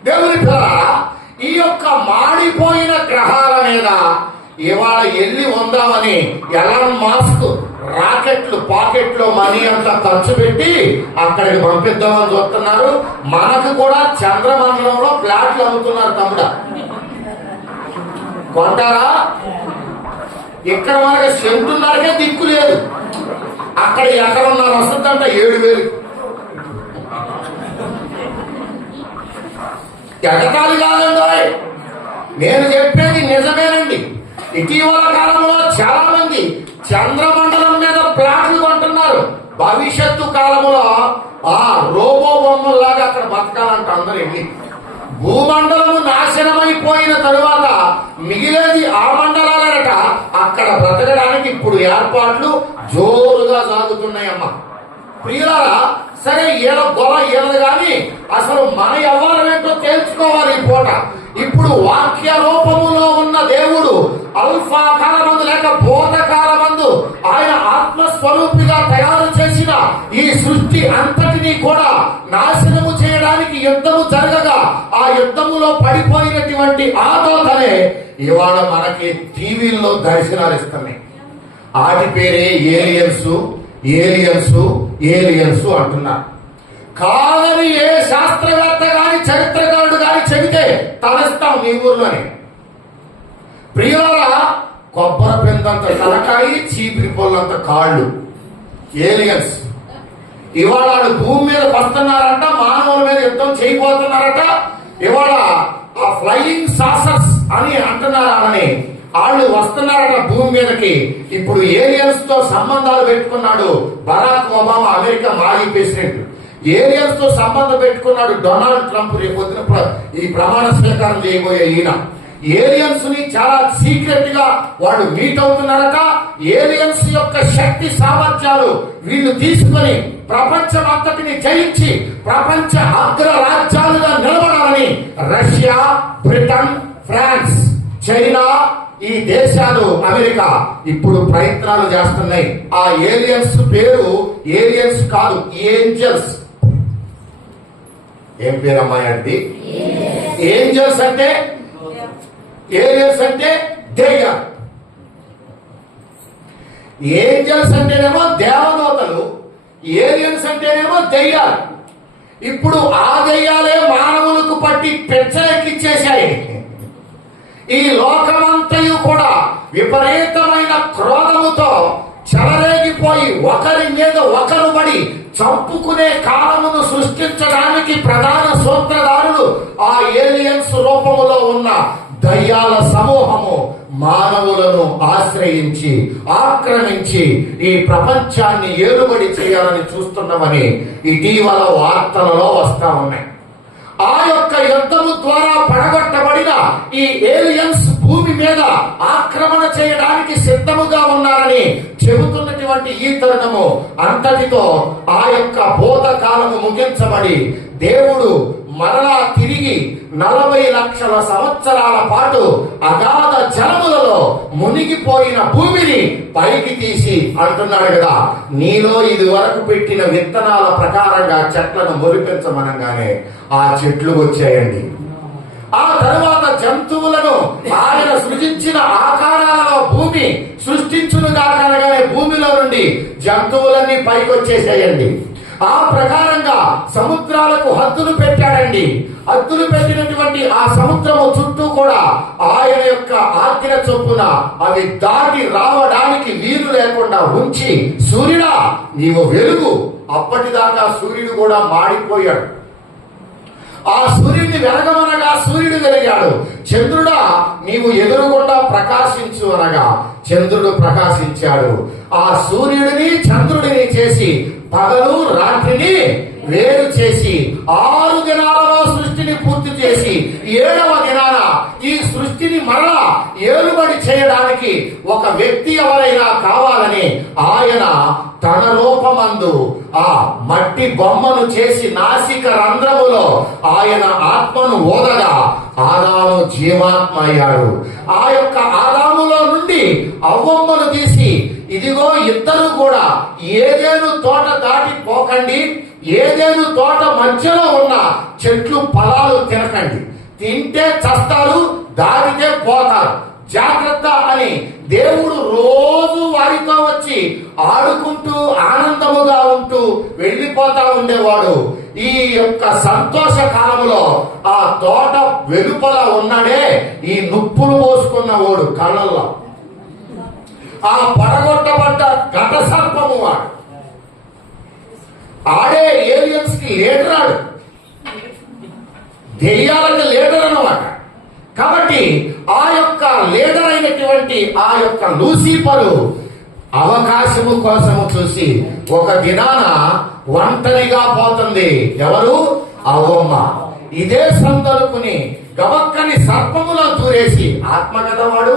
దేవుని పిల్లలారా, ఈ యొక్క మాడిపోయిన గ్రహాల మీద ఇవాళ వెళ్ళి ఉందామని ఎలాన్ మాస్క్ రాకెట్లు పాకెట్లో మనీ అంతా ఖర్చు పెట్టి అక్కడికి పంపిద్దామని చూస్తున్నారు. మనకు కూడా చంద్రమండలంలో ఫ్లాట్లు అమ్ముతున్నారు. తమ్ముడా, కొంటారా? ఇక్కడ మనకి సెంటున్నరకే దిక్కు లేదు. అక్కడ ఎక్కడున్నారు వస్తుందంట 7,000. ఎగతాళి కాదండి, నేను చెప్పేది నిజమేనండి. ఇటీవల కాలంలో చాలా మంది చంద్రమండలం మీద ప్లాట్లు కొంటున్నారు. భవిష్యత్తు కాలంలో ఆ రోబో బొమ్మల్లాగా అక్కడ బతకాలంట అందరూ వెళ్ళి. భూమండలము నాశనమైపోయిన తరువాత మిగిలేది ఆ మండలాలట. అక్కడ బ్రతకడానికి ఇప్పుడు ఏర్పాట్లు జోరుగా సాగుతున్నాయమ్మా. ప్రియులారా, సరే ఏదో గొల ఏదో గాని అసలు మన వ్యవహారం ఏంటో తెలుసుకోవాలి ఈ పూట. ఇప్పుడు వాక్య రూపములో ఉన్న దేవుడు అల్ఫా కాలమందు లేక భూత కాలమందు ఆయన ఆత్మస్వరూపిగా తయారు చేసిన ఈ సృష్టి అంతటినీ కూడా నాశనము చేయడానికి యుద్ధము జరగగా ఆ యుద్ధములో పడిపోయినటువంటి ఆ దోతలే ఇవాళ మనకి టీవీల్లో దర్శనాలు ఇస్తున్నాయి. ఆటి పేరే ఏలియన్స్, ఏలియన్స్, ఏలియన్స్ అంటున్నారు. కాదని ఏ శాస్త్రవేత్త గాని చరిత్రకారుడు గాని చెబితే తలస్తాం మీ ఊర్లోని. ప్రియులారా, కొబ్బరి పెందంత తలకాయి, చీపిరి పొల్లంత కాళ్ళు ఏలియన్స్. ఇవాళ భూమి మీద వస్తున్నారట, మానవుల మీద యుద్ధం చేయబోతున్నారట. ఇవాళ ఆ ఫ్లయింగ్ సాసర్స్ అని అంటున్నారని వాళ్ళు వస్తున్నారట భూమి మీదకి. ఇప్పుడు ఏలియన్స్ తో సంబంధాలు పెట్టుకున్నాడు బరాక్ ఒబామా, అమెరికా మాజీ ప్రెసిడెంట్. ఏలియన్స్ తో సంబంధం పెట్టుకున్నాడు డొనాల్డ్ ట్రంప్. రేపు ఈ ప్రమాణ స్వీకారం చేయబోయే ఈయన ఏలియన్స్ ని చాలా సీక్రెట్ గా వాళ్ళు మీట్ అవుతున్నారట. ఏలియన్స్ యొక్క శక్తి సామర్థ్యాలు వీళ్ళు తీసుకుని ప్రపంచం అంతటిని జయించి ప్రపంచ అగ్ర రాజ్యాలుగా నిలబడాలని రష్యా, బ్రిటన్, ఫ్రాన్స్, చైనా, ఈ దేశాలు, అమెరికా ఇప్పుడు ప్రయత్నాలు చేస్తున్నాయి. ఆ ఏలియన్స్ పేరు ఏలియన్స్ కాదు, ఏంజల్స్. ఏం పేరు అమ్మాయి అంటే? ఏంజల్స్ అంటే, ఏలియన్స్ అంటే దెయ్యాలు. ఏంజల్స్ అంటేనేమో దేవదూతలు, ఏలియన్స్ అంటేనేమో దెయ్యాలు. ఇప్పుడు ఆ దెయ్యాలే మానవులకు పట్టి పెచ్చలెక్కిచ్చేశాయి. ఈ లోకమంతయు కూడా విపరీతమైన క్రోధముతో చెలరేగిపోయి ఒకరి మీద ఒకరు పడి చంపుకునే కాలమును సృష్టించడానికి ప్రధాన సూత్రధారులు ఆ ఏలియన్స్ రూపములో ఉన్న దయ్యాల సమూహము మానవులను ఆశ్రయించి ఆక్రమించి ఈ ప్రపంచాన్ని ఏలుబడి చేయాలని చూస్తున్నామని ఇటీవల వార్తలలో వస్తా ఉన్నాయి. ఆ యొక్క యుద్ధము ద్వారా పడగొట్టబడిన ఈ ఏలియన్స్ భూమి మీద ఆక్రమణ చేయడానికి సిద్ధముగా ఉన్నారని చెబుతున్నటువంటి ఈ తరుణము అంతటితో ఆ యొక్క భూత కాలము ముగించబడి దేవుడు మరలా తిరిగి 40 లక్షల సంవత్సరాల పాటు అగాధ జలములలో మునిగిపోయిన భూమిని పైకి తీసి అంటున్నాడు కదా, నీలో ఇది వరకు పెట్టిన విత్తనాల ప్రకారంగా చెట్లను మొలిపించమనగానే ఆ చెట్లు వచ్చాయండి. ఆ తరువాత జంతువులను ఆయన సృజించిన ఆకారాలలో భూమి సృష్టించునుగా కనగానే భూమిలో నుండి జంతువులన్నీ పైకి వచ్చేసేయండి. ఆ ప్రకారంగా సముద్రాలకు హద్దులు పెట్టాడండి. హద్దులు పెట్టినటువంటి ఆ సముద్రము చుట్టూ కూడా ఆయన యొక్క ఆజ్ఞ చొప్పున అవి దాటి రావడానికి వీలు లేకుండా ఉంచి, సూర్యుడా నీవు వెలుగు. అప్పటిదాకా సూర్యుడు కూడా మాడిపోయాడు. ఆ సూర్యుడిని వెలగమనగా సూర్యుడు వెలిగాడు. చంద్రుడా నీవు ఎదురుగుండా ప్రకాశించు అనగా చంద్రుడు ప్రకాశించాడు. ఆ సూర్యుడిని చంద్రుడిని చేసి పగలు రాత్రిని వేరు చేసి 6 దినాలలో సృష్టిని పూర్తి చేసి 7వ దినాన ఈ సృష్టిని మరలా ఏలుబడి చేయడానికి ఒక వ్యక్తి ఎవరైనా కావాలని ఆయన తన రూపమందు ఆ మట్టి బొమ్మను చేసి నాసిక రంధ్రములో ఆయన ఆత్మను ఓదగా ఆదాము జీవాత్మ అయ్యాడు. ఆ యొక్క ఆదాములో నుండి అవ్వమ్మను తీసి, ఇదిగో ఇద్దరు కూడా ఏదేను తోట దాటి పోకండి, ఏదేను తోట మధ్యలో ఉన్న చెట్లు ఫలాలు తినకండి, తింటే చస్తారు, దాటితే పోతారు, జాగ్రత్త అని దేవుడు రోజు వారితో వచ్చి ఆడుకుంటూ ఆనందముగా ఉంటూ వెళ్ళిపోతా ఉండేవాడు. ఈ యొక్క సంతోష కాలంలో ఆ తోట వెలుపల ఉన్నాడే ఈ నుప్పులు పోసుకున్నవాడు కళ్ళల్లో, ఆ పడగొట్టబడ్డ ఘట సర్పము వాడు, ఆడే ఏలియన్స్ కి లీడర్, ఆడు దెయ్యాలకు లీడర్ అన్నమాట. కాబట్టి ఆ యొక్క లీడర్ అయినటువంటి ఆ యొక్క లూసిఫరు అవకాశము కోసము చూసి ఒక దినాన ఒంటరిగా పోతుంది. ఎవరు? అవ్వమ్మ. ఇదే సందర్భుని గవక్కని సర్పములో దూరేసి, ఆత్మ కదా వాడు,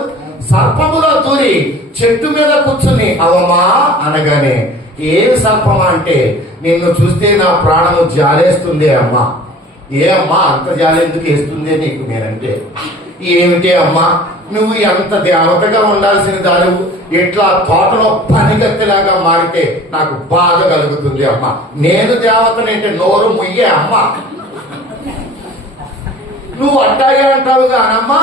సర్పములో దూరి చెట్టు మీద కూర్చుని అవ్వమ్మా అనగానే, ఏం సర్పమా అంటే, నిన్ను చూస్తే నా ప్రాణము జాలేస్తుంది అమ్మా. ఏ అమ్మా అంత జాలి ఎందుకు వేస్తుంది నీకు నేనంటే? ఏమిటే అమ్మా నువ్వు ఎంత దేవతగా ఉండాల్సిన దాని ఇట్లా తోటలో పనిగత్తెలాగా మారితే నాకు బాధ కలుగుతుంది అమ్మా. నేను దేవతనంటే నోరు ముయ్యే అమ్మా. నువ్వు అట్టాగే అంటావు కానమ్మా,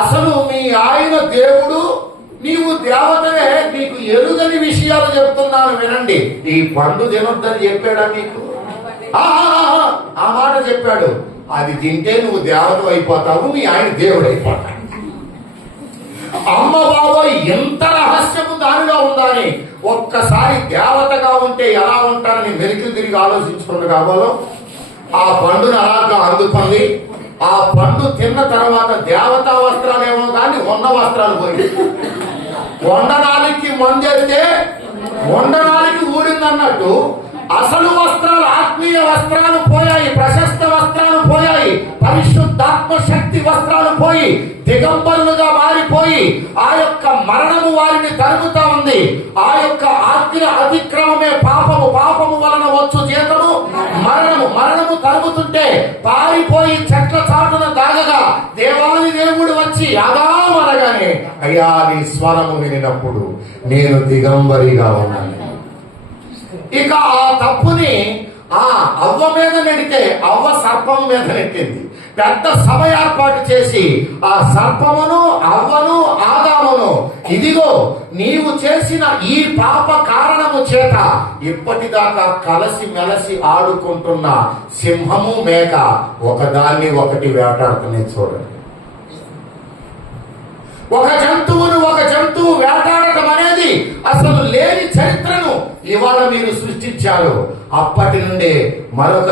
అసలు మీ ఆయన దేవుడు, నీవు దేవతవే, నీకు ఎరుగని విషయాలు చెప్తున్నాను వినండి. ఈ పండు తినొద్దని చెప్పాడా నీకు? ఆ మాట చెప్పాడు. అది తింటే నువ్వు దేవత అయిపోతావు, మీ ఆయన దేవుడు అయిపోతావు. అమ్మ బాబోయ్ ఎంత రహస్యము దానిలో ఉందని ఒక్కసారి దేవతగా ఉంటే ఎలా ఉంటారని మెలికి తిరిగి ఆలోచించుకున్న కాబోలో ఆ పండును అలాగా అందుకుంది. ఆ పండు తిన్న తర్వాత దేవతా వస్త్రాలేమో కానీ ఉన్న వస్త్రాలు పోయి, వండనానికి మందెడితే వండనానికి ఊడిందన్నట్టు అసలు వస్త్రాలు, ఆత్మీయ వస్త్రాలు పోయాయి, ప్రశస్త వస్త్రాలు పోయాయి, పరిశుద్ధాత్మ శక్తి వస్త్రాలు పోయి దిగంబరులుగా మారిపోయి ఆ యొక్క మరణము వారిని తరుగుతా ఉంది. ఆ యొక్క ఆజ్ఞ అతిక్రమమే పాపము, పాపము వలన వచ్చు జీతము మరణము, మరణము తరుగుతుంటే పారిపోయి చెట్ల చాటున దాగగా దేవాది దేవుడు వచ్చి అదామనగానే, అయ్యా నీ స్వరము వినినప్పుడు నేను దిగంబరిగా ఉన్నాను. ఇక ఆ తప్పుని ఆ అవ్వ మీద నెడితే అవ్వ సర్పం మీద నెట్టింది. పెద్ద సభ ఏర్పాటు చేసి ఆ సర్పమును, అవ్వను, ఆదామును, ఇదిగో నీవు చేసిన ఈ పాప కారణము చేత ఇప్పటిదాకా కలసి మెలసి ఆడుకుంటున్న సింహము మేక ఒకదాన్ని ఒకటి వేటాడుతున్నాయి. చూడండి, ఒక జంతువును ఒక జంతువు వేటాడటం అనేది అసలు లేని చరిత్రను ఇవాళ మీరు సృష్టించారు. అప్పటి నుండే మరొక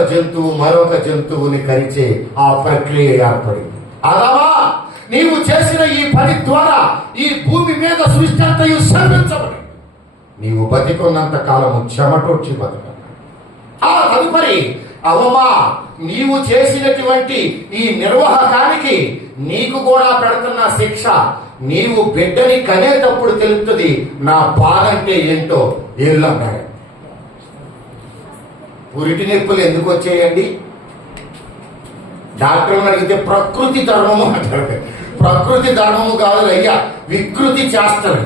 జంతువుని కరిచే ఆ ప్రక్రియ ఏర్పడింది. అదవా నీవు చేసిన ఈ పని ద్వారా ఈ భూమి మీద సృష్టి అంతయు శర్మించబడి నీవు బతికున్నంత కాలము చెమటొచ్చి బతక. ఆ తదుపరి అవమా నీవు చేసినటువంటి ఈ నిర్వాహకానికి నీకు కూడా పెడుతున్న శిక్ష, నీవు బిడ్డని కనేటప్పుడు తెలుస్తుంది నా బాధ అంటే ఏంటో. ఏళ్ళన్నాడు. పురిటి నొప్పులు ఎందుకు వచ్చాయండి? డాక్టర్ని అడిగితే ప్రకృతి ధర్మము అంటారు. ప్రకృతి ధర్మము కాదు అయ్యా, వికృతి చేష్టలు.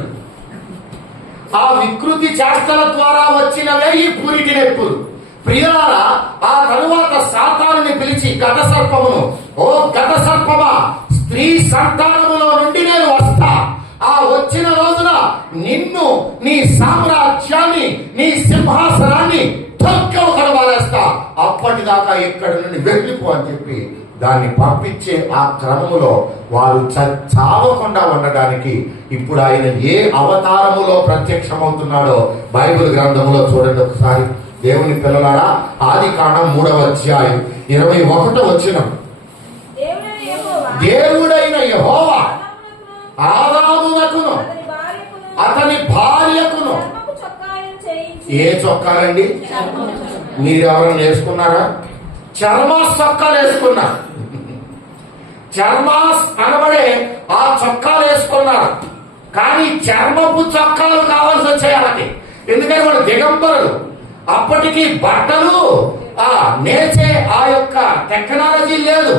ఆ వికృతి చేష్టల ద్వారా వచ్చినవే ఈ పురిటి నొప్పులు. ప్రియులారా, ఆ తరువాత సాతానుని పిలిచి గత సర్పమును, ఓ గత సర్పమా, స్త్రీ సంతానములో నుండి నేను వస్తా, ఆ వచ్చిన రోజున నిన్ను, నీ సామ్రాజ్యాన్ని, నీ సింహాసనాన్ని తొక్కవు కడబాలేస్తా, అప్పటిదాకా ఇక్కడి నుండి వెళ్ళిపో అని చెప్పి దాన్ని పంపించే ఆ క్రమములో వారు చావకుండా ఉండడానికి ఇప్పుడు ఆయన ఏ అవతారములో ప్రత్యక్షమవుతున్నాడో బైబిల్ గ్రంథములో చూడండి ఒకసారి. దేవుని పిల్లలారా, ఆదికాండం 3వ అధ్యాయం 21వ వచనం. దేవుడైన యెహోవా ఆదామునకును అతని భార్యకును. ఏ చొక్కాలండి? మీరు ఎవరైనా వేసుకున్నారా? చర్మాస్ చొక్కాలు వేసుకున్నారు. చర్మాస్ అనబడే ఆ చొక్కాలు వేసుకున్నారు. కానీ చర్మపు చొక్కాలు కావాల్సి వచ్చాయి. ఎందుకంటే వాళ్ళు దిగంబరులు. అప్పటికి బట్టలు నేచే ఆ యొక్క టెక్నాలజీ లేదు.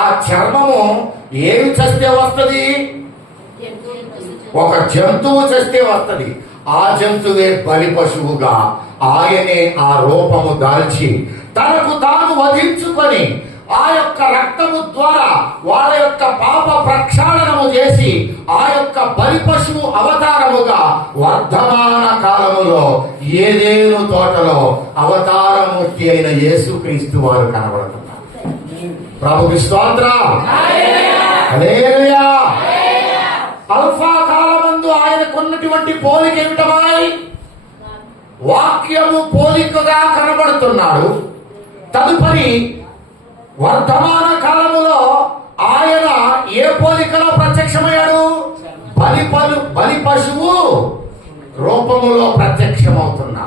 ఆ చర్మము ఏమి చస్తే వస్తుంది? ఒక జంతువు చస్తే వస్తుంది. ఆ జంతువే బలి పశువుగా ఆయనే ఆ రూపము దాల్చి తనకు తాను వధించుకొని ఆ యొక్క రక్తము ద్వారా వాళ్ళ యొక్క పాప ప్రక్షాళనము చేసి ఆ యొక్క బలి పశువు అవతారముగా వర్ధమాన కాలములో ఏదేను తోటలో అవతారమూర్తి అయిన యేసుక్రీస్తు వారు కనబడుతున్నారు. ప్రభుకి స్తోత్రం. హల్లెలూయా. అల్ఫా కాలమందు ఆయనకున్నటువంటి పోలిక ఏమిటమాయ్? వాక్యము పోలికగా కనబడుతున్నాడు. తదుపరి వర్ధమాన కాలములో ఆయన ఏ పోలికలో ప్రత్యక్షమయ్యాడు? బలి పశువు రూపములో ప్రత్యక్షమవుతున్నా.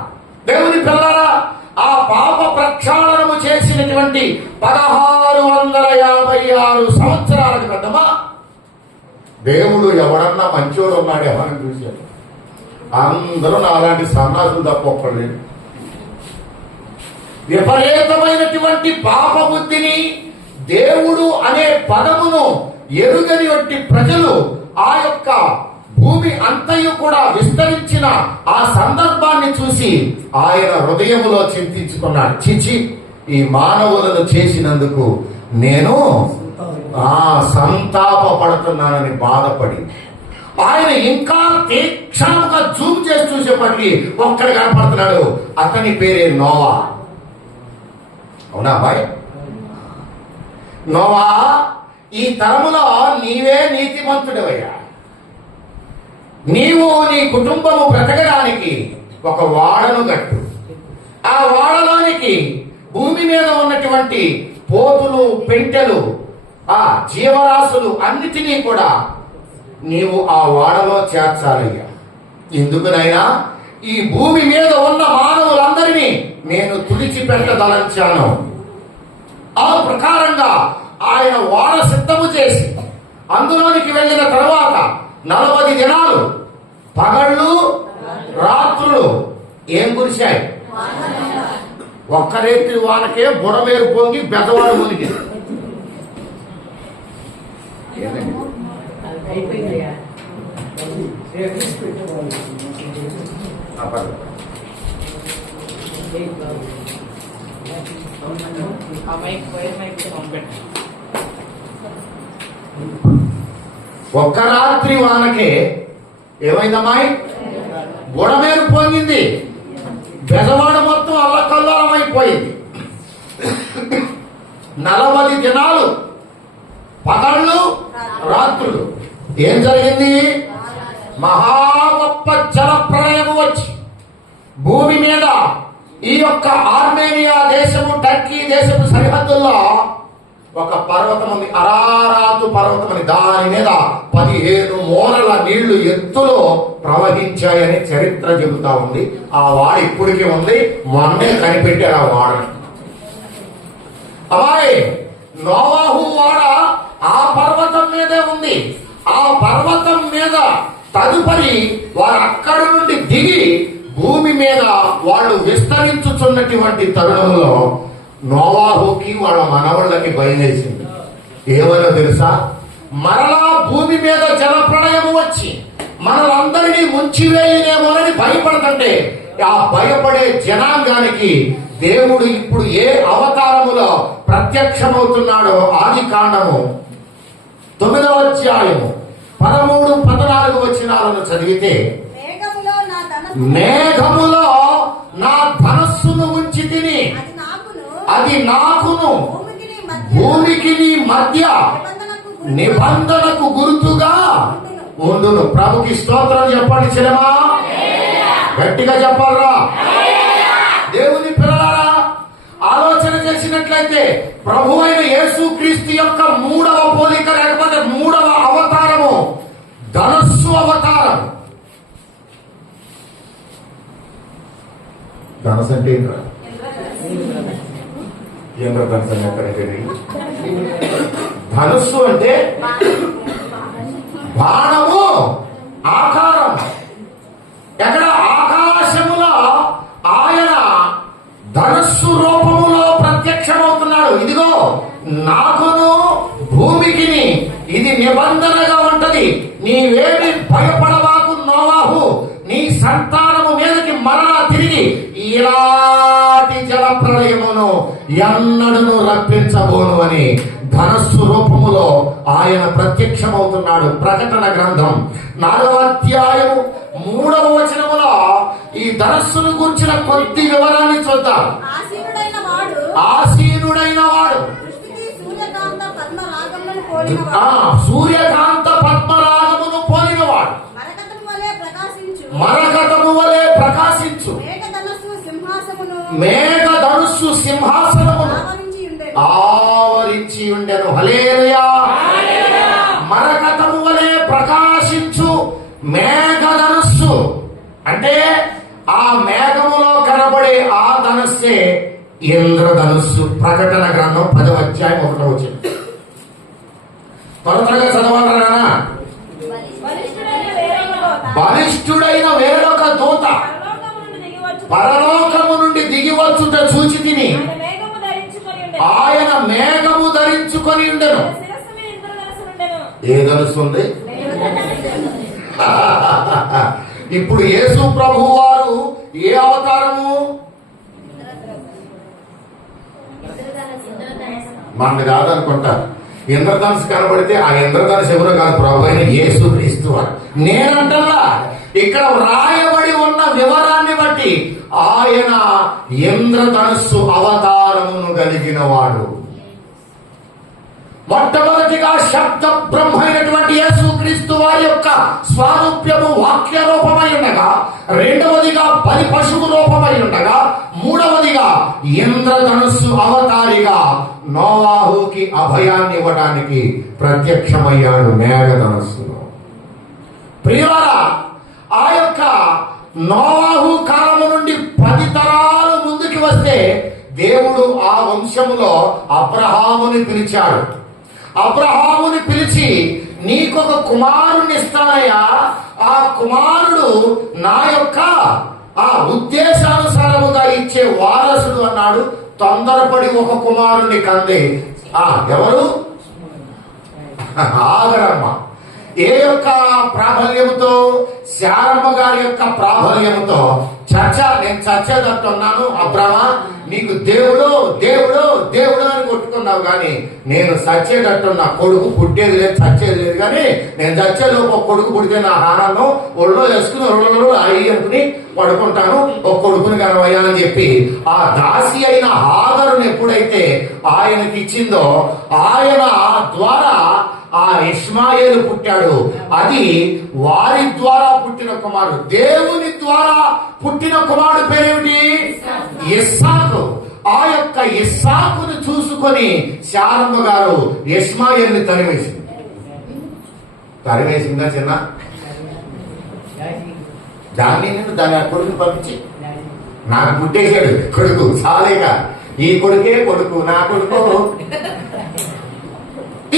దేవుని పిల్లరా, ఆ పాప ప్రక్షాళనము చేసినటువంటి 1656 సంవత్సరాలకు పెద్దమా దేవుడు ఎవడన్నా మంచోడు ఉన్నాడు ఎవరని చూశాడు? అందరూ నాలాంటి సన్నాసులు తప్ప ఒక్కడు. విపరీతమైనటువంటి పాప బుద్ధిని, దేవుడు అనే పదమును ఎరుగని వంటి ప్రజలు ఆ యొక్క భూమి అంతయు కూడా విస్తరించిన ఆ సందర్భాన్ని చూసి ఆయన హృదయములో చింతించుకున్నాడు. చిచి, ఈ మానవులను చేసినందుకు నేను సంతాప పడుతున్నానని బాధపడి ఆయన ఇంకా తీక్షణంగా జూమ్ చేసి చూసేప్పటికీ ఒక్కడు కనపడుతున్నాడు. అతని పేరే నోవా. అవునా అబ్బాయి? నోవా, ఈ తరములో నీవే నీతిమంతుడవయ్యా. నీవు నీ కుటుంబము బ్రతకడానికి ఒక వాడను కట్టు. ఆ వాడలోనికి భూమి మీద ఉన్నటువంటి పోతులు, పెంటెలు, ఆ జీవరాశులు అన్నిటినీ కూడా నీవు ఆ వాడలో చేర్చాలయ్యా. ఎందుకునైనా ఈ భూమి మీద ఉన్న మానవులందరినీ నేను తుడిచిపెట్టదలంచాను. ఆ ప్రకారంగా ఆయన వాడ సిద్ధము చేసి అందులోనికి వెళ్ళిన తర్వాత 40 దినాలు పగళ్ళు రాత్రులు ఏం కురిశాయి? ఒక్క రేత్రి వానకే బుడమేరు పొంగి బెదవాడు మునిగి. ఒక్క రాత్రి వానకే ఏమైందమ్మాయి? బుడమేరు పొంగింది. బెదవాడ మొత్తం అల్లకల్లారం అయిపోయింది. 40 దినాలు పగళ్ళు రాత్రులు ఏం జరిగింది? మహా గొప్ప జల ప్రళయం వచ్చి భూమి మీద ఈ యొక్క ఆర్మేనియా దేశము, టర్కీ దేశము సరిహద్దుల్లో ఒక పర్వతం ఉంది, అరారాతు పర్వతం అని. దాని మీద 15 మూరల నీళ్లు ఎత్తులో ప్రవహించాయని చరిత్ర చెబుతా ఉంది. ఆ వాడ ఇప్పటికీ ఉంది. మొన్నే కనిపెట్టారు ఆ వాడని. అమ్మాయి, నోవాహు వాడ ఆ పర్వతం మీదే ఉంది. ఆ పర్వతం మీద తదుపరి వారు అక్కడి నుండి దిగి భూమి మీద వాళ్ళు విస్తరించుచున్నటువంటి తరుణంలో నోవాహుకి వాళ్ళ మనవళ్ళకి భయం వేసింది. ఏమన్నా తెలుసా? మరలా భూమి మీద జలప్రళయం వచ్చి మనలందరినీ ముంచివేయనేమోనని భయపడుతుంటే ఆ భయపడే జనాంగానికి దేవుడు ఇప్పుడు ఏ అవతారములో ప్రత్యక్షమవుతున్నాడో ఆది కాండము 9వ అధ్యాయము 13-14 వచనాలను చదివితే, మేఘములో నా ధనస్సును ఉంచి తిని అది నాకును భూమికి మధ్య నిబంధనకు గుర్తుగా ఉండును. ప్రభుకి స్తోత్రం చెప్పండి చిరమా, గట్టిగా చెప్పాలరా. దేవుని పిల్లలారా, ఆలోచన చేసినట్లయితే ప్రభు అయిన యేసుక్రీస్తు యొక్క 3వ పోలిక లేకపోతే 3వ అవతారము ధనస్సు అవతారం. ధనస్సు అంటే ధనుస్సు అంటే బాణము ఆకారం. ఎక్కడ ఆకాశములో ఆయన ధనస్సు రూపములో ప్రత్యక్షమవుతున్నాడు. ఇదిగో నాకును భూమికి ఇది నిబంధనగా ఉంటది. నీవేమి భయపడవాకు నోవాహు, నీ సంతానము మీదకి మరలా తిరిగి ఇలాంటి జల ప్రళయమును ఎన్నడను రప్పించబోను అని ధనస్సు రూపములో ఆయన ప్రత్యక్షమవుతున్నాడు. ప్రకటన గ్రంథం 4వ అధ్యాయము 3వ వచనములో ఈ ధనస్సును గురించిన కొద్ది వివరాన్ని చూద్దాం. ఆసీనుడైన వాడు సూర్యకాంత పద్మరాగమును పోలినవాడు, మరకతము వలె ప్రకాశించు మేఘధనుస్సు సింహాసనమును ఆవరించి ఉండెను. హల్లెలూయా. మరకతము వలె ప్రకాశించు మేఘధనుస్సు అంటే ఆ మేఘములో కనబడే ఆ ధనుస్సే ఇంద్రధనుస్సు. ప్రకటన గ్రంథం 10వ అధ్యాయం 1వ వచనం. త్వరగా చదవాలరా. బలిష్ఠుడైన వేరొక దూత పరలోకము నుండి దిగివచ్చుట చూచి తిని ఆయన మేఘము ధరించుకొని ఉండెను. ఏ ధనుస్సు ఉంది? ఇప్పుడు యేసు ప్రభువు వారు ఏ అవతారము? మన కాదనుకుంటారు. ఇంద్రధనుసు కనబడితే ఆ ఇంద్రధనుసు ఎవరో కాదు, ప్రభు అయిన యేసు క్రీస్తు వారు. నేనంటల్లా ఇక్కడ వ్రాయబడి ఉన్న వివరాన్ని బట్టి ఆయన ఇంద్రధనుస్సు అవతారమును కలిగిన వాడు. మొట్టమొదటిగా శబ్ద బ్రహ్మ అయినటువంటి యేసుక్రీస్తు వారి యొక్క స్వారూప్యము వాక్య రూపమై ఉండగా, రెండవదిగా బలి పశువు రూపమై ఉండగా, మూడవదిగా ఇంద్రధనుస్సు అవతారిగా నోవాహుకి అభయాన్ని ఇవ్వడానికి ప్రత్యక్షమయ్యాడు మేఘధనుస్సులో. ప్రియులారా, ఆ యొక్క నోవాహు కాలము నుండి 10 తరాలు ముందుకు వస్తే దేవుడు ఆ వంశములో అబ్రహాముని పిలిచాడు. అబ్రహాముని పిలిచి, నీకొక కుమారుణ్ణి ఇస్తానయ్యా, ఆ కుమారుడు నా యొక్క ఆ ఉద్దేశానుసారముగా ఇచ్చే వారసుడు అన్నాడు. తొందరపడి ఒక కుమారుణ్ణి కంది. ఎవరు? ఆగరమ్మ. ఏ యొక్క ప్రాబల్యముతో? శారమ్మ గారి యొక్క ప్రాబల్యముతో నేను చచ్చేదట్టున్నాను అబ్రహ్మ, నీకు దేవుడు దేవుడు దేవుడు అని కొట్టుకున్నావు, కానీ నేను చచ్చేటట్టున్నా. కొడుకు పుట్టేది లేదు, చచ్చేది లేదు, కానీ నేను చచ్చేలోపు ఒక కొడుకు పుడితే నా ఆనందం ఒళ్ళో వేసుకుని ఒళ్ళు అయ్యి అనుకుని పడుకుంటాను, ఒక కొడుకుని కనవయ్యా అని చెప్పి ఆ దాసి అయిన హాగరుని ఎప్పుడైతే ఆయనకి ఇచ్చిందో ఆయన ద్వారా ఆ ఇష్మాయేలు పుట్టాడు. అది వారి ద్వారా పుట్టిన కుమారుడు. దేవుని ద్వారా పుట్టిన కుమారుడు పేరేమిటి? ఇస్సాకు. ఆ యొక్క ఇస్సాకును చూసుకొని శారమ్మ గారు ఇష్మాయేలుని తరివేసిందా చిన్న? దాని కొడుకుని పంపించి నాకు పుట్టేశాడు కొడుకు, చాలేక ఈ కొడుకే కొడుకు, నా కొడుకు.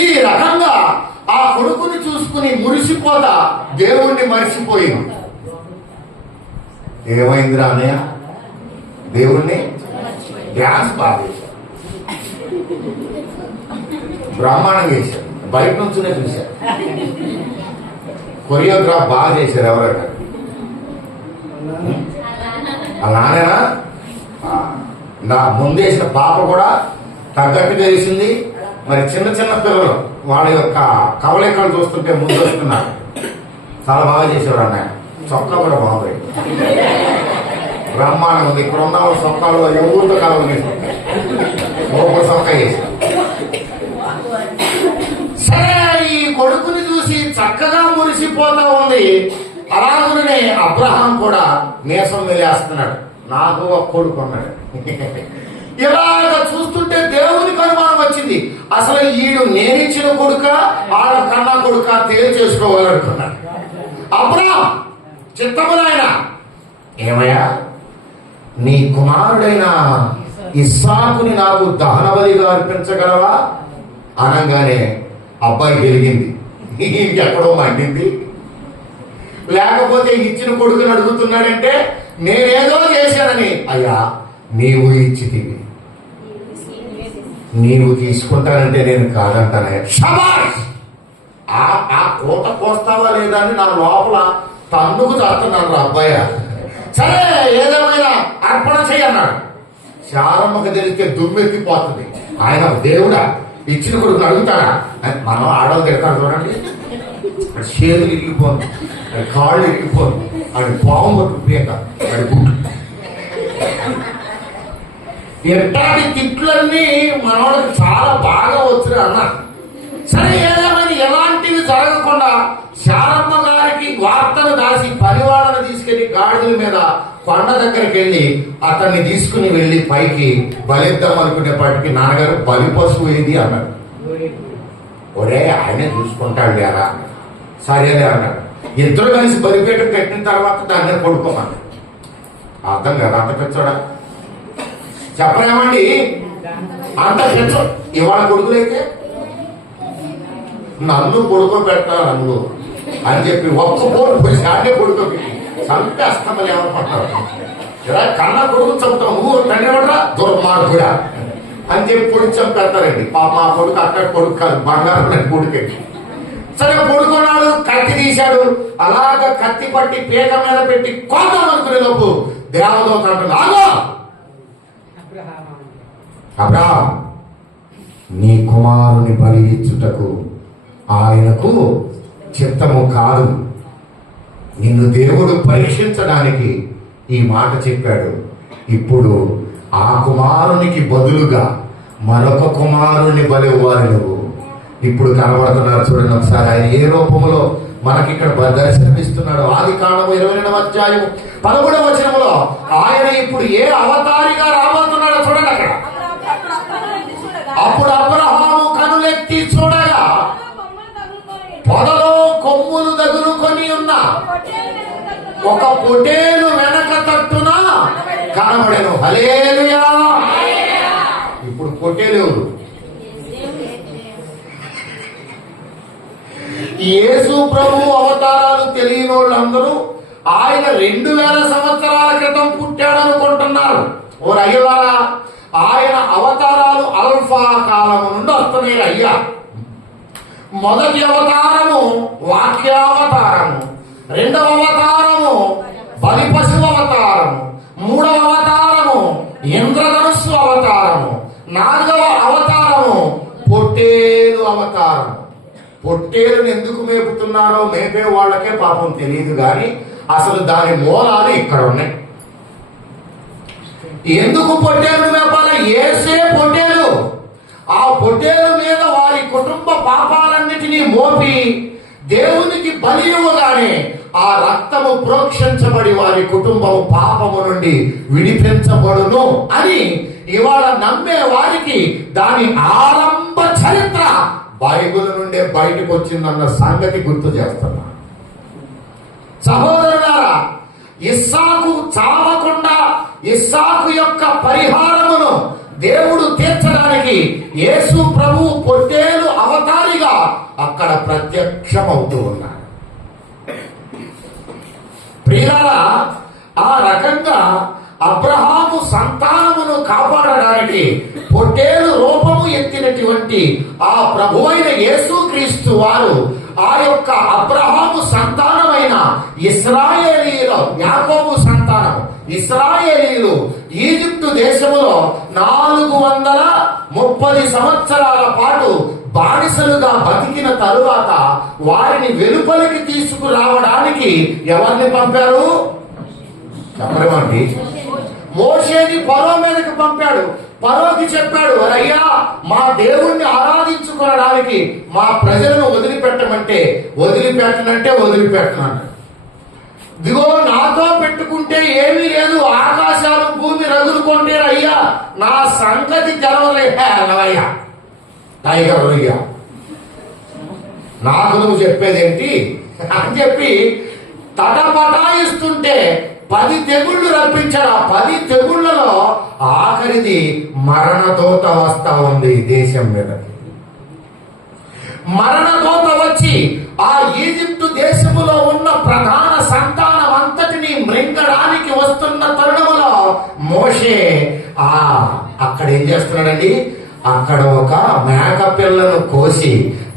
ఈ రకంగా ఆ కొడుకుని చూసుకుని మురిసిపోతా దేవుణ్ణి మరిచిపోయింది. ఏమైందిరా అన్నయ్య? దేవుణ్ణి డ్యాన్స్ బాధేశాడు. బ్రహ్మాండంగా చేశారు, బయట నుంచునే చూశారు. కొరియోగ్రాఫ్ బాగా చేశారు. ఎవరైనా అలానేనా? నా ముందేసిన పాప కూడా తగ్గట్టుగా వేసింది. మరి చిన్న చిన్న పిల్లలు వాళ్ళ యొక్క కవలికలు చూస్తుంటే ముందు వస్తున్నారు. చాలా బాగా చేసేవారు అన్నయ్య. చొక్కా కూడా బాగుంది, బ్రహ్మాండం ఉంది. ఇక్కడ ఉన్న వాళ్ళ చొక్కాలు ఎవరితో కావాలి లోపల చొక్కా చేశారు. సరే, ఈ కొడుకుని చూసి చక్కగా మురిసిపోతా ఉంది. అలాగనే అబ్రహాం కూడా మీసం వెళ్ళేస్తున్నాడు. నాకు ఒక కొడుకు ఉన్నాడు. ఇలాగ చూస్తుంటే దేవునికి అనుమానం వచ్చింది. అసలు ఈడు నేనిచ్చిన కొడుక ఆడ కన్నా కొడుక తేల్చేసుకోవాలనుకున్నాడు. అబ్రహాం చిత్తమునాయన, ఏమయ్యా, నీ కుమారుడైన ఇస్సాకుని నాకు దహన బలిగా అర్పించగలవా అనగానే అబ్బాయి వెలిగింది. ఎక్కడో మండింది. లేకపోతే ఇచ్చిన కొడుకుని అడుగుతున్నాడంటే నేనేదో చేశానని. అయ్యా, నీవు ఇచ్చితివి, నీవు తీసుకుంటానంటే నేను కాదంటానయ్యా. శబాష్! ఆ కోట కోస్తావా లేదా అని నా లోపల తన్నుకు చేస్తున్నాను రా అబ్బాయ. సరే, ఏదేమైనా అర్పణ చేయన్నాడు. శారమ్మకు తెలిస్తే దుమ్మెత్తిపోతుంది. ఆయన దేవుడా, ఇచ్చిన కొడుకుని అడుగుతాడా? మనం ఆడవాళ్ళు తిడతాడు చూడండి. అది చేతులు ఇరిగిపోను, అది కాళ్ళు ఇరిగిపోను, అది పాము పట్టు పీక, అది గుడ్డు. ఎట్లాంటి తిట్లన్నీ మనవాళ్ళకి చాలా బాగా వచ్చినాయి అన్న. సరే, ఏదేమైనా ఎలాంటివి జరగకుండా శారమ్మ గారికి వార్తను దాసి పనివాళ్ళను తీసుకెళ్లి గాడిదల మీద కొండ దగ్గరికి వెళ్ళి అతన్ని తీసుకుని వెళ్ళి పైకి బలిద్దాం అనుకునేప్పటికీ నాన్నగారు బలి పశువు ఏది అన్నాడు. ఒరే, ఆయనే చూసుకుంటాడు లేరా. సరేలే అన్నాడు. ఇద్దరు కలిసి బలిపేట పెట్టిన తర్వాత దాన్ని కొడుకోమన్నాడు. అర్థం కదా? అంత పెంచోడా చెప్పలేమండి, అంత పెంచో. ఇవాళ కొడుకులైతే నన్ను కొడుకో పెడతాను నన్ను అని చెప్పి ఒక్క పోరు పోయి ఆడే కొడుకోబెట్టి చంపే అస్తమని ఏమనుకుంటారు. ఇలా కన్నా కొడుకు చంపుతాం, నువ్వు తండ్రివడరా దుర్మార్గుడా అని చెప్పి పొడి చంపేస్తారండి. పాప ఆ కొడుకు అక్కడ కొడుకు కాదు, బంగారం కొడుకు. సరే, కొడుకున్నాడు, కత్తి తీశాడు. అలాగ కత్తి పట్టి పీక మీద పెట్టి కోతం అనుకునే లోపు దేవదూత అంటుంది, ఆగో అబ్రహాం, నీ కుమారుని బలి ఇచ్చుటకు ఆయనకు చిత్తము కాదు. నిన్ను దేవుడు పరీక్షించడానికి ఈ మాట చెప్పాడు. ఇప్పుడు ఆ కుమారునికి బదులుగా మరొక కుమారుని బలి ఇవ్వాలి నువ్వు. ఇప్పుడు కనబడుతున్నారు చూడండి ఒకసారి. ఆయన ఏ రూపంలో మనకి ఇక్కడ దర్శనమిస్తున్నాడు. ఆదికాండము 22వ అధ్యాయం 13వ వచనములో ఆయన ఇప్పుడు ఏ అవతారిగా రాబోతున్నాడో చూడండి అక్కడ. అప్పుడు అబ్రహాము కనులెత్తి చూడగా పొదలో కొమ్ములు దగులుకొని ఉన్న ఒక పొటేలు వెనక తట్టున కనబడెను. హల్లెలూయా! ఇప్పుడు పొటేలు యేసు ప్రభు అవతారాలు తెలియని వాళ్ళందరూ ఆయన 2000 సంవత్సరాల క్రితం పుట్టాడనుకుంటున్నారు. ఓ అయ్యవారా, ఆయన అవతారాలు అల్ఫా కాలము నుండి వస్తున్నాయి అయ్యా. మొదటి అవతారము వాక్యావతారము, రెండవ అవతారము బలి పశువు అవతారము, మూడవ అవతారము ఇంద్రధనుస్సు అవతారము, నాలుగవ అవతారము పొట్టేలు అవతారము. పొట్టేలును ఎందుకు మేపుతున్నారో మేపే వాళ్ళకే పాపం తెలియదు కానీ అసలు దాని మూలాలు ఇక్కడ ఉన్నాయి. ఎందుకు పొట్టేలు మేపాలి? ఏసే పొట్టేలు. ఆ పొట్టేలు మీద వారి కుటుంబ పాపాలన్నిటినీ మోపి దేవునికి బలి ఇవ్వగానే ఆ రక్తము ప్రోక్షించబడి వారి కుటుంబం పాపము నుండి విడిపించబడును అని ఇవాళ నమ్మే వారికి దాని ఆరంభ చరిత్ర బైబిల్ నుండే బయటకు వచ్చిందన్న సంగతి గుర్తు చేస్తున్నా. సహోదరులారా, ఇస్సాకు చావకుండా ఇస్సాకు యొక్క పరిహారమును దేవుడు తీర్చడానికి యేసు ప్రభు పొట్టేలు అవతారిగా అక్కడ ప్రత్యక్షమవుతూ ఉన్నాడు. ప్రియులారా, ఆ రకంగా అబ్రహాము సంతానమును కాపాడడానికి పొట్టేలు రూపము ఎత్తినటువంటి ఆ ప్రభువైన యేసుక్రీస్తు వారు ఆ యొక్క అబ్రహాము సంతానమైన ఇశ్రాయేలీయుల యాకోబు సంతానము ఇశ్రాయేలీయులు ఈజిప్టు దేశములో 430 సంవత్సరాల పాటు బానిసలుగా బతికిన తరువాత వారిని వెలుపలికి తీసుకురావడానికి ఎవరిని పంపారు చెప్పమండి? మోషేని ఫరో మీదకి పంపాడు. ఫరోకి చెప్పాడు, అయ్యా మా దేవుణ్ణి ఆరాధించుకోవడానికి మా ప్రజలను వదిలిపెట్టమంటే వదిలిపెట్టనంటే ఇదిగో నాతో పెట్టుకుంటే ఏమీ లేదు, ఆకాశాలు భూమి రగులుకుంటే అయ్యా నా సంగతి తెలవలేయ్యా టైగర్ అయ్యా నాకు నువ్వు చెప్పేదేంటి అని చెప్పి తటపటాయిస్తుంటే 10 తెగుళ్ళు రప్పించాడు. ఆ 10 తెగుళ్లలో ఆఖరిది మరణదూత వస్తా ఉంది దేశం మీదకి. మరణదూత వచ్చి ఆ ఈజిప్టు దేశములో ఉన్న ప్రధాన సంతానం అంతటిని మృంగడానికి వస్తున్న తరుణములో మోషే అక్కడ ఏం చేస్తున్నాడండి? అక్కడ ఒక మేక పిల్లను కోసి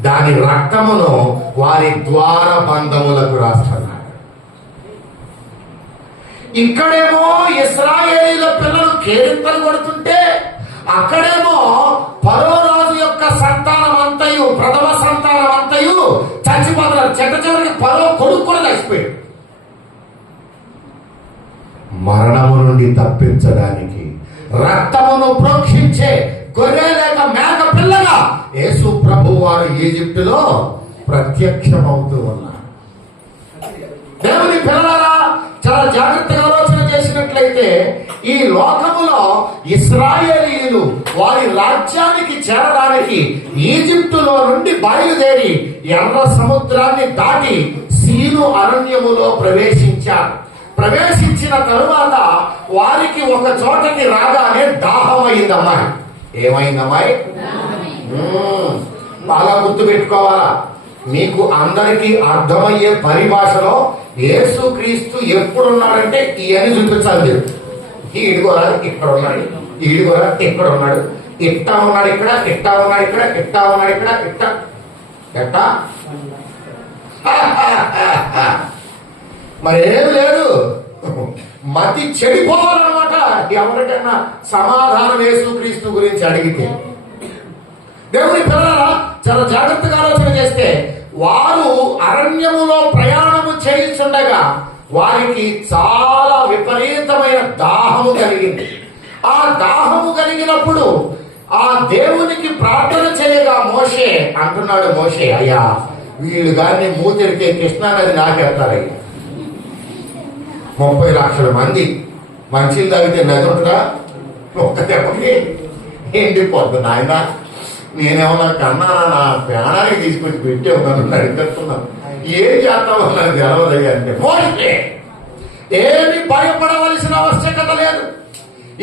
దాని రక్తమును వారి ద్వార బంధములకు రాస్తున్నాడు. ఇక్కడేమో ఇశ్రాయేలీల పిల్లలు కేరింతలు కొడుతుంటే అక్కడేమో ఫరో రాజు యొక్క సంతానం అంతయు ప్రథమ సంతానం అంతయు చచ్చిపోతున్నారు. చివరికి ఫరో కొడుకు కూడా చచ్చిపోయాడు. మరణము నుండి తప్పించడానికి రక్తమును ప్రోక్షించే గొర్రె లేక మేక పిల్లగా యేసు ప్రభు వారు ఈజిప్టులో ప్రత్యక్షమవుతూ ఉన్నారు. దేవుని పిల్లలారా, చాలా జాగ్రత్తగా ఆలోచన చేసినట్లయితే ఈ లోకములో ఇశ్రాయేలీయులు వారి రాజ్యానికి చేరడానికి ఈజిప్టులో నుండి బయలుదేరి ఎర్ర సముద్రాన్ని దాటి సీను అరణ్యములో ప్రవేశించారు. ప్రవేశించిన తరువాత వారికి ఒక చోటకి రాగానే దాహమైందమ్మాయి. ఏమైందమ్మాయి? బాగా గుర్తు పెట్టుకోవాలా. మీకు అందరికీ అర్థమయ్యే పరిభాషలో యేసుక్రీస్తు ఎప్పుడున్నాడంటే ఇవన్నీ చూపించాలి. ఈడుగోరా ఇక్కడ ఉన్నాడు, ఈడుగోరా ఇక్కడ ఉన్నాడు, ఇట్టా ఉన్నాడు, ఇక్కడ ఇట్టా ఉన్నాడు, ఇక్కడ ఇట్టా ఉన్నాడు, ఇక్కడ ఇట్టా ఎట్టా మరేం లేదు. మతి చెడిపోవాలన్నమాట. ఎవరికైనా సమాధానం యేసుక్రీస్తు గురించి అడిగితే. దేవుని పిల్లలారా, చాలా జాగ్రత్తగా ఆలోచన చేస్తే వారు అరణ్యములో ప్రయాణము చేయుచుండగా వారికి చాలా విపరీతమైన దాహము కలిగింది. ఆ దాహము కలిగినప్పుడు ఆ దేవునికి ప్రార్థన చేయగా మోషే అంటున్నాడు, మోషే అయ్యా వీళ్ళు గారిని మూతిడితే కృష్ణానది నాకెడతారయ్యా. 30 లక్షల మంది మంచిలు తాగితే నది ఉంటుందా? ఒక్క దెబ్బకి ఎండిపోతుంది. ఆయన నేనేమన్నా కన్నా నా ప్రాణానికి తీసుకొచ్చి పెట్టే ఉన్నాను అడుగుతున్నాను. ఏం చేస్తావు నాకు తెలవదయ్యా అంటే మోషే ఏమి భయపడవలసిన ఆవశ్యకత లేదు.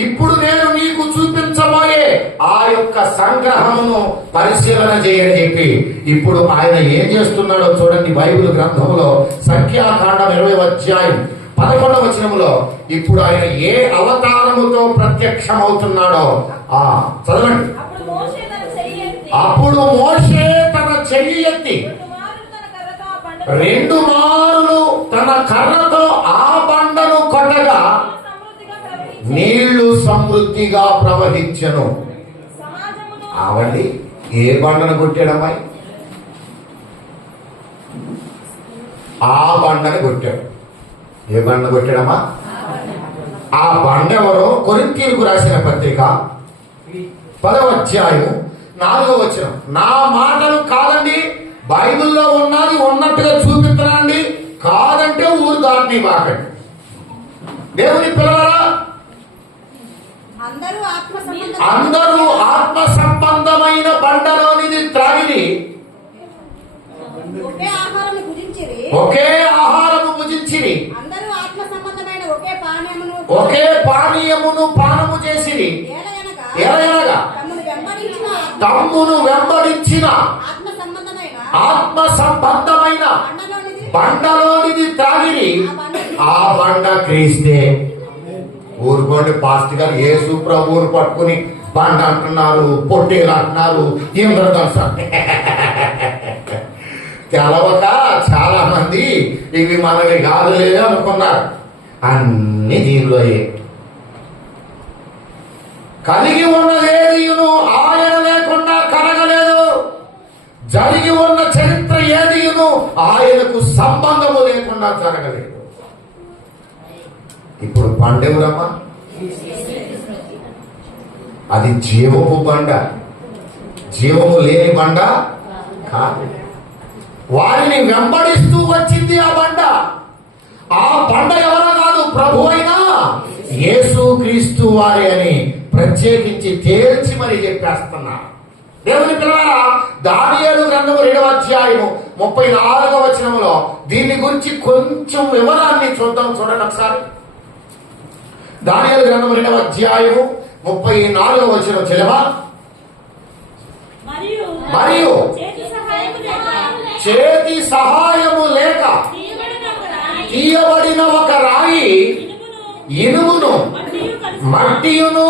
ఇప్పుడు నేను నీకు చూపించబోయే ఆ యొక్క సంగ్రహమును పరిశీలన చేయని చెప్పి ఇప్పుడు ఆయన ఏం చేస్తున్నాడో చూడండి. బైబిల్ గ్రంథంలో సంఖ్యాకాండం 20వ అధ్యాయం 11వ వచనములో ఇప్పుడు ఆయన ఏ అవతారముతో ప్రత్యక్షమవుతున్నాడో చదవండి. అప్పుడు మోషే తన చెయ్యి ఎత్తి 2 మారులు తన కర్రతో ఆ బండను కొట్టగా నీళ్లు సమృద్ధిగా ప్రవహించెను. అవండి ఏ బండను కొట్టాడమ్మాయి? ఆ బండను కొట్టాడు. ఏ బండ కొట్టాడమ్మా? ఆ బండ ఎవరో? కొరింథీయులకు రాసిన పత్రిక 10వ అధ్యాయం 4వ వచనం. నా మాటలు కాదండి, బైబిల్లో ఉన్నది ఉన్నట్టుగా చూపిస్తున్నానండి, కాదంటే ఊరు దాటిని బాకండి. దేవుని పిల్లలారా, అందరూ ఆత్మ సంబంధమైన బండలోనిది త్రాగిరి, ఒకే ఆహారము భుజించిరి, ఒకే పానీయమును పానము చేసిరి. ఎలయనగా తమ్మును వెంబడించిన ఆత్మ సంబంధమైన బండలోనిది త్రాగిరి. ఆ బండ క్రీస్తే. ఊరుకోండి పాస్టర్ గారు, యేసు ప్రభువును పట్టుకుని బండ అంటున్నారు, పొట్టేలు అంటున్నారు, ఇంద్రధనుసు తెలవక చాలా మంది ఇవి మనవి కాదులే అనుకున్నారు. అన్ని దీనిలోయే. కలిగి ఉన్నదేదియును ఆయన లేకుండా కలగలేదు. జరిగి ఉన్న చరిత్ర ఏదియును ఆయనకు సంబంధము లేకుండా జరగలేదు. ఇప్పుడు బండెవరమ్మా? అది జీవము బండ, జీవము లేని బండ కాదు. వారిని వెంబడిస్తూ వచ్చింది ఆ బండ. ఆ బండ ఎవరో కాదు, ప్రభు అయినా యేసు క్రీస్తు వారి అని ప్రత్యేకించి తేల్చి మరి చెప్పేస్తున్నా. దేవుని పిల్లలారా, దానియేలు గ్రంథము 2వ అధ్యాయము 34వ వచనంలో దీని గురించి కొంచెం వివరాన్ని చూద్దాం. చూడండి ఒకసారి. దానియేలు గ్రంథము 2వ అధ్యాయము 34వ వచనం చెలవా. మరియు చేతి సహాయము లేక తీయబడిన ఒక రాయి, ఇనుమును మట్టియును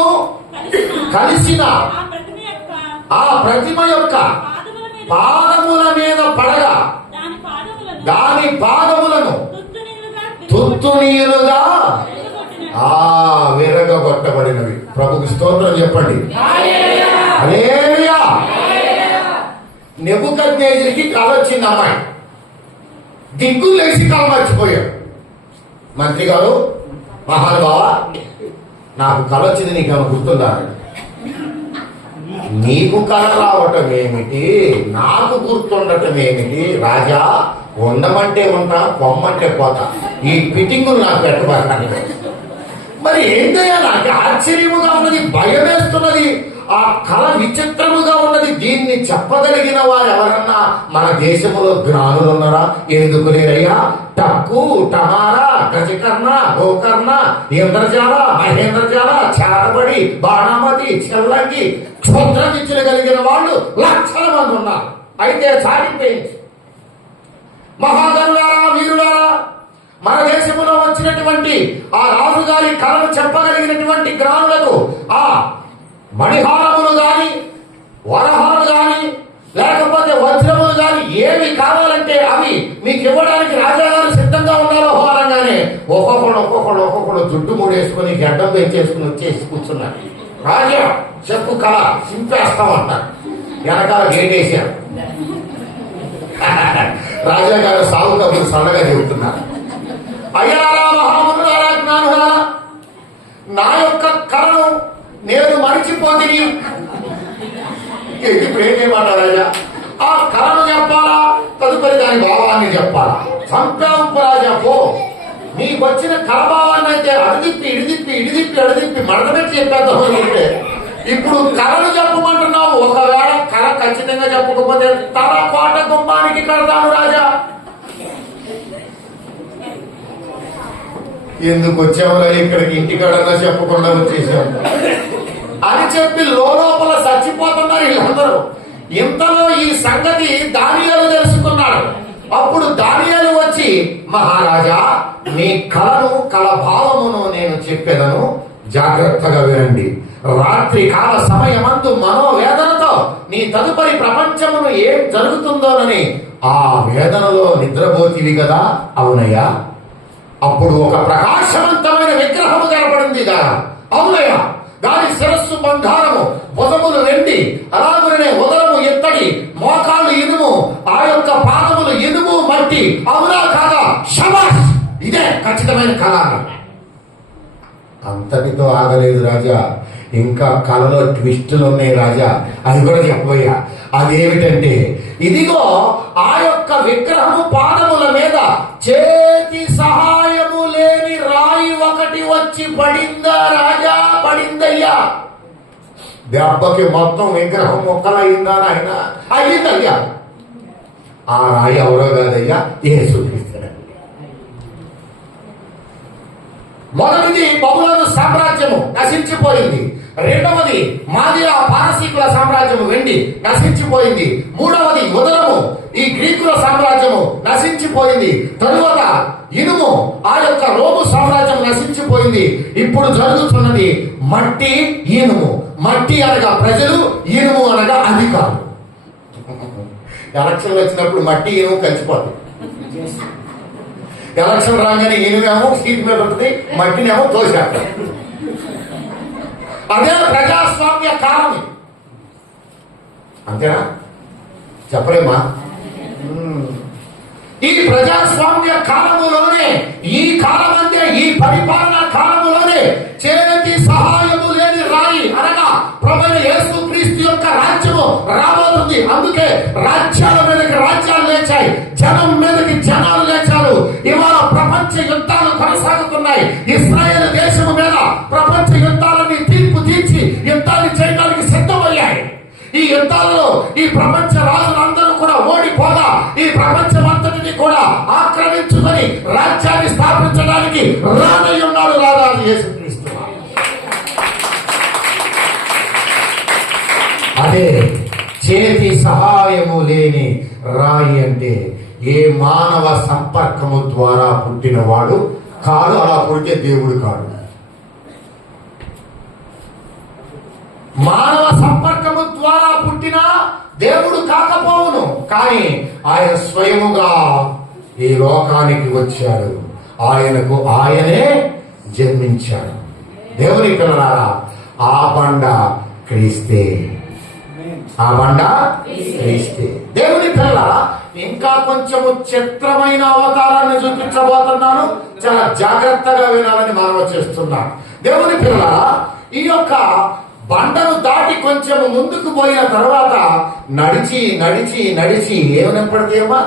కలిసిన ఆ ప్రతిమ యొక్క పాదముల మీద పడగా దాని పాదములను తుత్తునీయులుగా విరగొట్టబడినవి. ప్రభుకి స్తోత్రం చెప్పండి. హల్లెలూయా. నెబుకద్నెజరుకి కల వచ్చింది. అమ్మాయి దిగ్గులు లేచి కల మర్చిపోయాడు. మంత్రి గారు, మహానుభావ, నాకు కల వచ్చింది, నీకేమైనా గుర్తుందా? నీకు కళ రావటం ఏమిటి, నాకు గుర్తుండటం ఏమిటి? రాజా, ఉండమంటే ఉంటా, పొమ్మంటే పోతా. ఈ ఫిట్టింగులు నాకు పెట్టబడతాను. మరి ఏంటయ్యా, నాకు ఆశ్చర్యముగా ఉన్నది, భయం వేస్తున్నది. ఆ కళ విచిత్రముగా ఉన్నది. దీన్ని చెప్పగలిగిన వారు ఎవరన్నా మన దేశంలో జ్ఞానులు ఉన్నారా? ఎందుకు లేరయ్యా? టక్కు, టమారా, గజకర్ణ, గోకర్ణ, ఇంద్రజాల, మహేంద్రజాల, చేతబడి, బాణామతి, చెల్లంగి, క్షుద్ర విద్యలు కలిగిన వాళ్ళు లక్షల మంది ఉన్నారు. అయితే సాగిపోయింది. మహాగరులారా, వీరులారా, మన దేశంలో వచ్చినటువంటి ఆ రాజుగారి కళను చెప్పగలిగినటువంటి జ్ఞానులకు ఆ మణిహారములు గాని, వరహాలు గాని, లేకపోతే వజ్రములు గాని ఏవి కావాలంటే అవి మీకు ఇవ్వడానికి రాజాగారు సిద్ధంగా ఉన్నారో అనగానే ఒక్కొక్కడు జుట్టు మూడేసుకుని గడ్డం పెంచేసుకుని వచ్చేసి కూర్చున్నారు. రాజా, చెప్పు కళ, చింపేస్తామంటారు. వెనకాల గేటేశారు. రాజాగారు సాగు కబురు సన్నగా చెబుతున్నారు. అయ్యారా, మహామునులారా, జ్ఞానులారా, నా యొక్క కళను నేను మరిచిపోతిని. ఇప్పుడు ఏం చేయమంటారు రాజా? ఆ కళను చెప్పాలా, తదుపరి దాని భావాన్ని చెప్పాలా? చంపాంపు రాజా, పో. నీకు వచ్చిన కళభావాన్ని అయితే అడిదిప్పి అడిదిప్పి మడతపెట్టి చెప్పేద్దాం అనుకుంటే ఇప్పుడు కళను చెప్పమంటున్నావు. ఒకవేళ కళ ఖచ్చితంగా చెప్పకపోతే తల కోట గుమ్మానికి కడతాను రాజా. ఎందుకు వచ్చావురా ఇక్కడికి, ఇంటికాడన్నా చెప్పకుండా వచ్చేసాము అని చెప్పి లోపల చచ్చిపోతున్నారు వీళ్ళందరూ. ఇంతలో ఈ సంగతి దానియేలు తెలుసుకున్నాడు. అప్పుడు దానియేలు వచ్చి, మహారాజా, నీ కళను, కళ భావమును నేను చెప్పేదను, జాగ్రత్తగా వినండి. రాత్రి కాల సమయమందు మనోవేదనతో నీ తదుపరి ప్రపంచమును ఏం జరుగుతుందోనని ఆ వేదనలో నిద్రపోతివి కదా? అవునయ్యా. అప్పుడు ఒక ప్రకాశవంతమైన విగ్రహము కనపడింది కదా? అవునయ్యా. దాని శిరస్సు బంగారము, భుజములు వెండి, అలాగునే ఉదరము ఎత్తడి, మోకాళ్ళు ఇనుము, ఆ యొక్క పాదములు ఇనుము, మట్టి. అవునా కాదా? శబాష్, ఇదే ఖచ్చితమైన కళ. అంతటితో ఆగలేదు రాజా, ఇంకా కళలో ట్విస్టులు ఉన్నాయి రాజా, అది కూడా చెప్పబోయా. అదేమిటంటే, ఇదిగో ఆ యొక్క విగ్రహము పాదముల మీద చేతి సహాయము లేని రాయి ఒకటి వచ్చి పడిందా రాజా? పడిందయ్యా. దెబ్బకి మొత్తం విగ్రహం మొక్కలయ్యిందా నాయన? అయ్యిందయ్యా. ఆ రాయి ఎవరో కాదయ్యా, యేసుక్రీస్తు. మొదటిది బబులోను సామ్రాజ్యము నశించిపోయింది. రెండవది మాదిరా పారసీకుల సామ్రాజ్యము వెండి నశించిపోయింది. మూడవది ఉదరము, ఈ గ్రీకుల సామ్రాజ్యము నశించిపోయింది. తరువాత ఇనుము, ఆ యొక్క రోము సామ్రాజ్యం నశించిపోయింది. ఇప్పుడు జరుగుతున్నది మట్టి, ఇనుము. మట్టి అనగా ప్రజలు, ఇనుము అనగా అధికారులు. ఎలక్షన్లు వచ్చినప్పుడు మట్టి ఇనుము కలిసిపోతాయి. ఎలక్షన్ రాగానే ఇనుమేమో సీట్ మీద ఉంటుంది, మట్టినేమో తోసేస్తారు. అదే ప్రజాస్వామ్య కాలం. అంతేనా? చెప్పలేమా? ఈ ప్రజాస్వామ్య కాలములోనే, ఈ కాలమందే, ఈ పరిపాలనా కాలములోనే చేతి సహాయము లేని రాయి అనగా ప్రభువైన యేసుక్రీస్తు యొక్క రాజ్యము రాబోతుంది. అందుకే రాజ్యాల మీదకి రాజ్యాలు లేచాయి, జనం మీదకి జనాలు లేచారు. ఇవాళ ప్రపంచ యుద్ధాలు కొనసాగుతున్నాయి. ఇశ్రాయేల్ దేశము మీద ప్రపంచ యుద్ధాలని తీర్పు తీర్చి యుద్ధాన్ని చేయడానికి సిద్ధమయ్యాయి. ఈ యుద్ధాలలో ఈ ప్రపంచ రాజులందరూ కూడా ఓడిపోగా ఈ ప్రపంచమంతటిని కూడా ఆక్రమించుకొని రాజ్యాన్ని స్థాపించడానికి రానై ఉన్నాడు రాజు యేసుక్రీస్తు. అదే చేతి సహాయము లేని రాయి అంటే ఏ మానవ సంపర్కము ద్వారా పుట్టినవాడు కాదు. అలా పుట్టే దేవుడు కాదు. మానవ సంపర్కము ద్వారా పుట్టిన దేవుడు కాకపోవును, కానీ ఆయన స్వయముగా ఈ లోకానికి వచ్చాడు. ఆయనకు ఆయనే జన్మించాడు. దేవుని పిల్లలారా, ఆ బండ క్రీస్తే. ఆ బండ క్రీస్తే. దేవుని పిల్లలారా, ఇంకా కొంచెము చిత్రమైన అవతారాన్ని చూపించబోతున్నాను. చాలా జాగ్రత్తగా వినాలని మనం చేస్తున్నాను. దేవుని పిల్లలారా, ఈ యొక్క బండను దాటి కొంచెం ముందుకు పోయిన తర్వాత నడిచి నడిచి నడిచి ఏమనపడతాయమ్మా?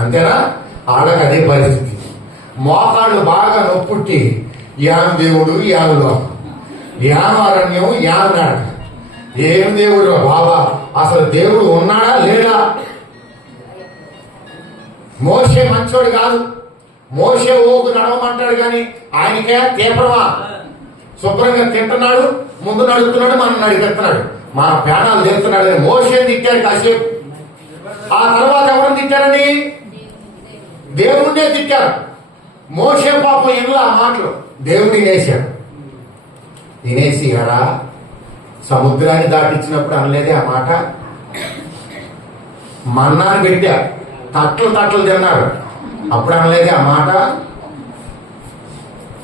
అంతేనా? వాళ్ళకి అదే పరిస్థితి. మోకాళ్ళు బాగా నొప్పుట్టి యాం దేవుడు యానులో, యాను అరణ్యం యాను నాట. ఏం దేవుడు బాబా, అసలు దేవుడు ఉన్నాడా లేడా? మోషే మంచోడు కాదు. మోషే ఓకు నడవమంటాడు కానీ ఆయనకే తీవ్రమా? శుభ్రంగా తింటున్నాడు, ముందు నడుస్తున్నాడు, మనం నడిపెడుతున్నాడు, మన ప్రాణాలు తెస్తున్నాడు. మోషే తిట్టాడు కాసేపు. ఆ తర్వాత ఎవరిని తిట్టారండి? దేవుణ్ణే తిట్టారు. మోషే పాపం ఇంట్లో ఆ మాటలు దేవుడిని తినేశాడు. తినేసి ఎరా సముద్రాన్ని దాటించినప్పుడు అనలేదే ఆ మాట? మన్నాన్ని పెట్టా, తట్టలు తిన్నాడు, అప్పుడు అనలేదే ఆ మాట?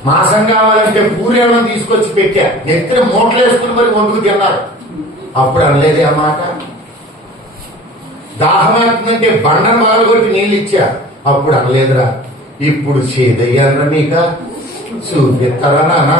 మాసం కావాలంటే పూరేవడం తీసుకొచ్చి పెట్టా, నెత్తిన మూటలు వేసుకుని మరి వండుకు తిన్నారు, అప్పుడు అనలేదే ఆ మాట? దాహం అవుతుందంటే బండను బాగొట్టి నీళ్ళు ఇచ్చా, అప్పుడు అనలేదురా? ఇప్పుడు చేదయ్యారా మీక చూపిస్తారా నాన్న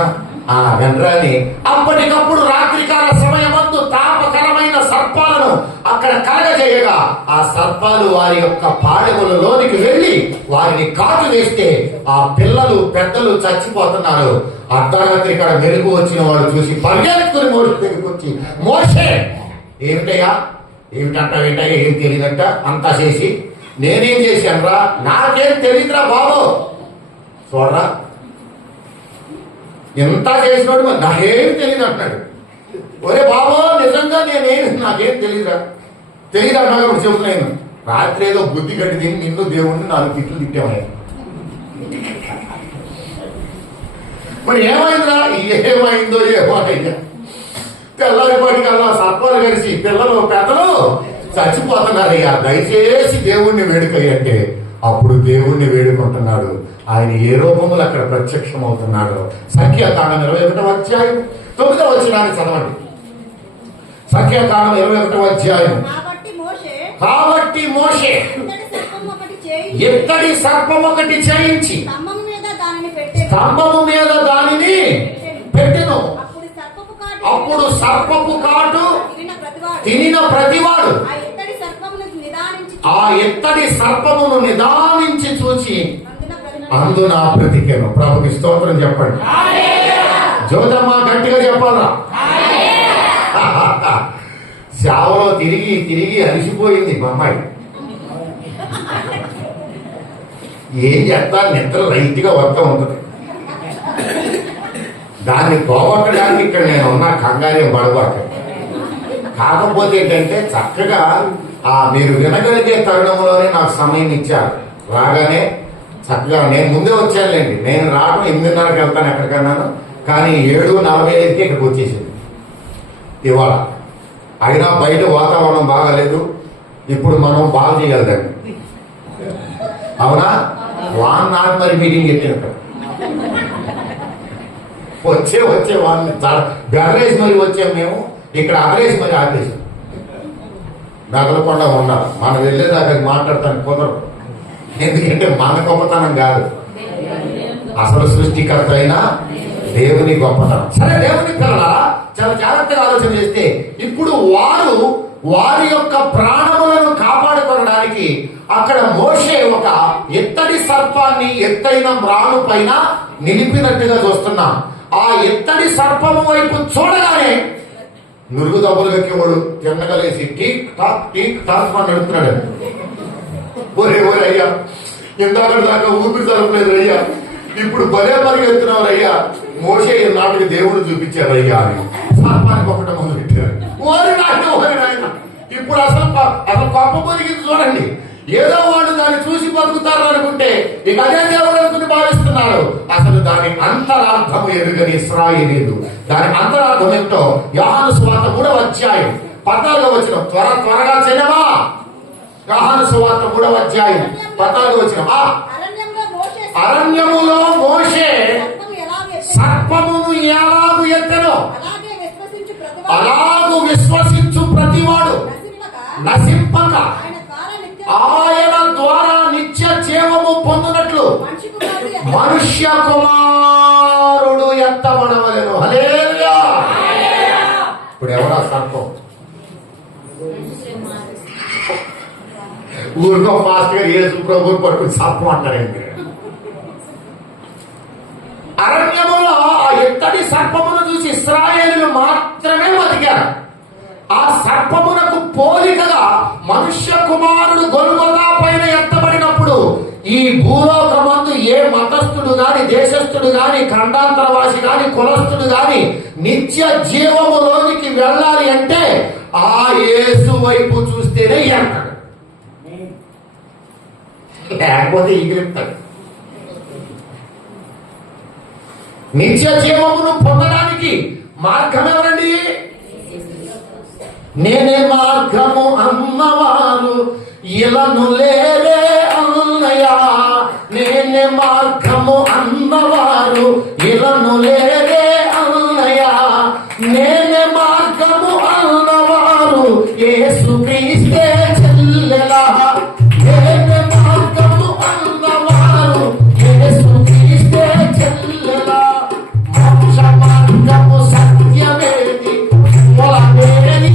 ఆ వెనరాని? అప్పటికప్పుడు రాత్రికాల సమయమందు తాపకరమైన సర్పాలను అక్కడ కలగజేయగా ఆ సర్పాలు వారి యొక్క పాడెములలోనికి వెళ్లి వారిని కాటు వేస్తే ఆ పిల్లలు పెద్దలు చచ్చిపోతున్నారు. అర్ధరాత్రి ఇక్కడ మెరుగు వచ్చిన వాడు చూసి పరిగెత్తుకుని మోషే దగ్గరికి వచ్చి, మోషే ఏమిటయ్యా, ఏమిటంటావేంటయ్యా, ఏం తెలియదట అంతా చేసి? నేనేం చేశాను రా? నాకేం తెలియదురా బాబు. చూడరా ఎంత చేసినోడు మరి నాకేం తెలియదు అంటున్నాడు. ఒరే బాబు నిజంగా నాకేం తెలియదురా. తెలియదు అన్నాగా ఇప్పుడు చెబుతున్నాను. రాత్రి ఏదో బుద్ధి గడ్డి తిని నిన్ను దేవుణ్ణి 4 తిట్లు తిట్టామయ్యా. మరి ఏమైందిరా? ఏమైందో ఏమో అయ్యా. తెల్లారిపాటికల్లా సర్పాలు కలిసి పిల్లలు పెద్దలు చచ్చిపోతున్నారు. అయ్యా దయచేసి దేవుణ్ణి వేడుకయ్య అంటే అప్పుడు దేవుణ్ణి వేడుకుంటున్నాడు. ఆయన ఏ రూపంలో అక్కడ ప్రత్యక్షం అవుతున్నాడు. సంఖ్యాకాండం 21వ అధ్యాయం 9వ వచనాన్ని చదవండి. సంఖ్యాకాండం 21వ అధ్యాయం. కాబట్టి మోషే ఇత్తడి సర్పం ఒకటి చేయించి స్తంభము మీద దానిని పెట్టెను. అప్పుడు సర్పపు కాటు తినిన ప్రతివాడు ఆ ఇత్తడి సర్పమును నిదానించి చూచి అందున బ్రతికెను. ప్రభుకి స్తోత్రం చెప్పండి. జ్యోతమ్మ గట్టిగా చెప్పాలా? సేవలో తిరిగి తిరిగి అలిసిపోయింది మా అమ్మాయి. ఏం చేస్తా, నిద్ర లైట్గా వస్తూ ఉంటుంది. దాన్ని పోగొట్టడానికి ఇక్కడ నేను ఉన్నా, కంగారేం పడబాక. కాకపోతే ఏంటంటే చక్కగా మీరు వినగలిగే తరుణంలోనే నాకు సమయం ఇచ్చారు. రాగానే చక్కగా నేను ముందే వచ్చానులేండి. నేను రావడం 8:30కి వెళ్తాను ఎక్కడికన్నాను, కానీ 7:45కి ఇక్కడికి వచ్చేసింది. ఇవాళ అయినా బయట వాతావరణం బాగాలేదు, ఇప్పుడు మనం బాగా చేయగలదండి. అవునా? వాన్ మరి మీటింగ్ పెట్టినట్టు వచ్చే వాళ్ళని బెదరేసి మరి వచ్చాం మేము, ఇక్కడ అదరేసి మరి ఆపేసాం. మెదలకుండా ఉండాలి. మనం వెళ్ళేదాకా మాట్లాడటానికి కుదరదు. ఎందుకంటే మన గొప్పతనం కాదు, అసలు సృష్టికర్త అయినా దేవుని గొప్పతనం. సరే, దేవుని పిల్లల చాలా జాగ్రత్తగా ఆలోచన చేస్తే, ఇప్పుడు వారి యొక్క ప్రాణములను కాపాడుకోవడానికి అక్కడ మోషే ఒక ఎత్తడి సర్పాన్ని ఎత్తైన మ్రాను పైన నిలిపినట్టుగా చూస్తున్నాం. ఆ ఎత్తడి సర్పము వైపు చూడగానే నురుగు దబ్బులు వెక్కేవాడు తిన్నగలేసి టీక్ టాక్ అని నడుపుతున్నాడు. ఒరే అయ్యా, ఇందాక దాకా ఊపిరి జరపలేదు అయ్యా, ఇప్పుడు భలే పరిగెత్తున్నావు అయ్యా, మోషే నాటికి దేవుడు చూపించారు అయ్యా అని సర్పానికి ఒకటి మొదలు పెట్టారు. ఓరి నాయన, ఇప్పుడు అసలు గొప్ప పొరిగింది చూడండి. ఏదో వాడు దాన్ని చూసి బతుకుతారు అనుకుంటే ఇక అదే దేవుడు అనుకుని భావిస్తున్నారు. అసలు దాని అంతరార్థం ఎరుగని ఇశ్రాయేలీయులు. దాని అంతరార్థం ఏంటో యోహాను సువార్త 3వ అధ్యాయం 14వ వచనం. త్వరగా చేయవా? యోహాను సువార్త 3వ అధ్యాయం 14వ వచనం. అరణ్యములో మోషే సర్పమును ఎలాగు ఎత్తెనో అలాగు విశ్వసించు ప్రతివాడు నశింపక ఆయన ద్వారా నిత్య జీవము పొందినట్లు మనుష్య కుమారుడు ఎత్తబడవలెను. హల్లెలూయా. ఇప్పుడు ఎవరా సర్పం? ఊరికో మాస్టర్ గారు యేసు ప్రభువుని పట్టుకుని సర్పం అంటారండి. అరణ్యములో ఆ ఎత్తడి సర్పమును చూసి ఇశ్రాయేలీయులు మాత్రమే బతికారు. ఆ సర్పమునకు పోలికగా మనుష్య కుమారుడు గొల్గొతా పైన ఎత్తబడినప్పుడు ఈ భూలోకమందు ఏ మతస్థుడు గాని, దేశస్థుడు గాని, ఖండాంతరవాసి గాని, కులస్థుడు గాని నిత్య జీవములోనికి వెళ్ళాలి అంటే ఆ యేసు వైపు చూస్తేనే అంటాడు, లేకపోతే ఎగిరిస్తాడు. నిత్య జీవమును పొందడానికి మార్గం ఎవరండి? నేనే మార్గము అన్నవారు ఇలను లేరే అన్నయ్య. నేనే మార్గము అన్నవారు ఇలను లేరే అన్నయ్య. నేనే మార్గము అన్నవారు యేసు క్రీస్తే చెల్లెలా. నేనే మార్గము అన్నవారు యేసు క్రీస్తే చెల్లెలా. మోక్ష మార్గము సత్యమేది మొలవేది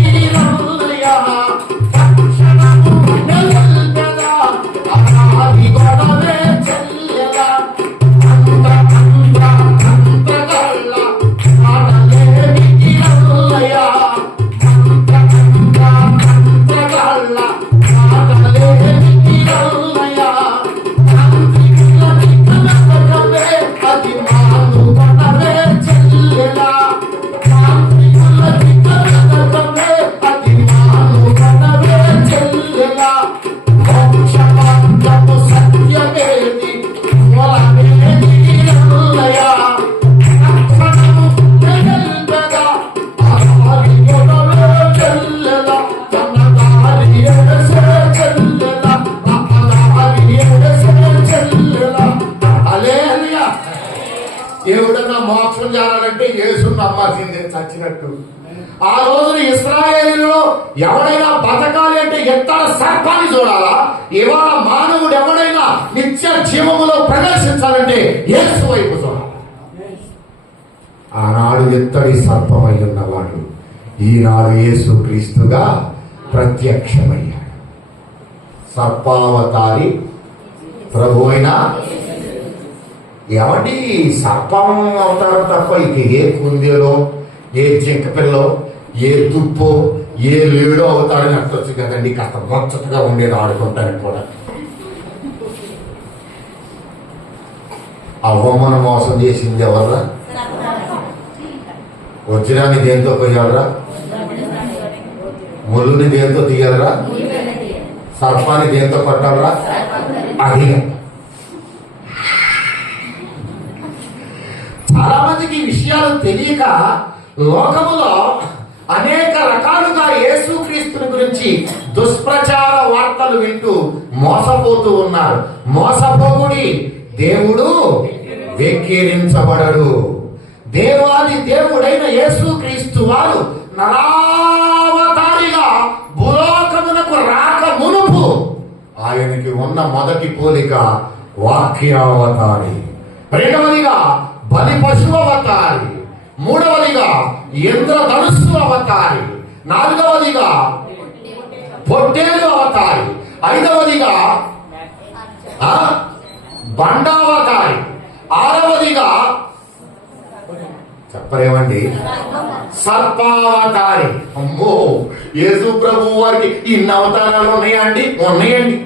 ఎవడన్నా మోక్షం చేయాలంటే యేసుని నమ్మాల్సిందే చచ్చినట్టు. ఆ రోజున ఇశ్రాయేలీయులలో ఎవడైనా బతకాలి అంటే ఎత్తడ సర్పాన్ని చూడాలా? ఇవాళ మానవుడు ఎవడైనా నిత్య జీవములో ప్రవేశించాలంటే యేసు వైపు చూడాలి. ఆనాడు ఎత్తడి సర్పమై ఉన్నవాడు ఈనాడు యేసు క్రీస్తుగా ప్రత్యక్షమయ్యాడు. సర్పావతారి ప్రభు అయిన ఎవడి సర్పం అవుతారో తప్ప ఇక ఏ కుందేలో, ఏ జింక పిల్లో, ఏ దుప్పో, ఏ లేడో అవుతారని అర్థొచ్చు కదండి. కాస్త ముచ్చటగా ఉండేది ఆడుకుంటానికి కూడా. అవ్వమ్మను మోసం చేసింది ఎవర్రా? వజ్రాన్ని దేంతో కొయ్యాలరా? ముళ్ళుని దేంతో తీయాలరా? సర్పాన్ని దేంతో పట్టాలరా? అది చాలా మందికి ఈ విషయాలు తెలియక లోకములో అనేక రకాలుగా యేసుక్రీస్తుని గురించి దుష్ప్రచార వార్తలు వింటూ మోసపోతూ ఉన్నారు. మోసపోకుడి, దేవుడు వెక్కిరించబడడు. దేవాది దేవుడైన యేసుక్రీస్తు వారు నరావతారిగా భూలోకమునకు రాక మునుపు ఆయనకి ఉన్న మొదటి పోలిక వాక్యావతారి, రెండవదిగా బలి పశువు అవతారి, మూడవదిగా ఇంద్రధనుస్సు అవతారి, నాలుగవదిగా పొట్టేలు అవతారి, ఐదవదిగా బండావతారి, ఆరవదిగా చెప్పరేమండి సర్పావతారి. అమ్మో, యేసు ప్రభు వారికి ఇన్ని అవతారాలు ఉన్నాయండి? ఉన్నాయండి.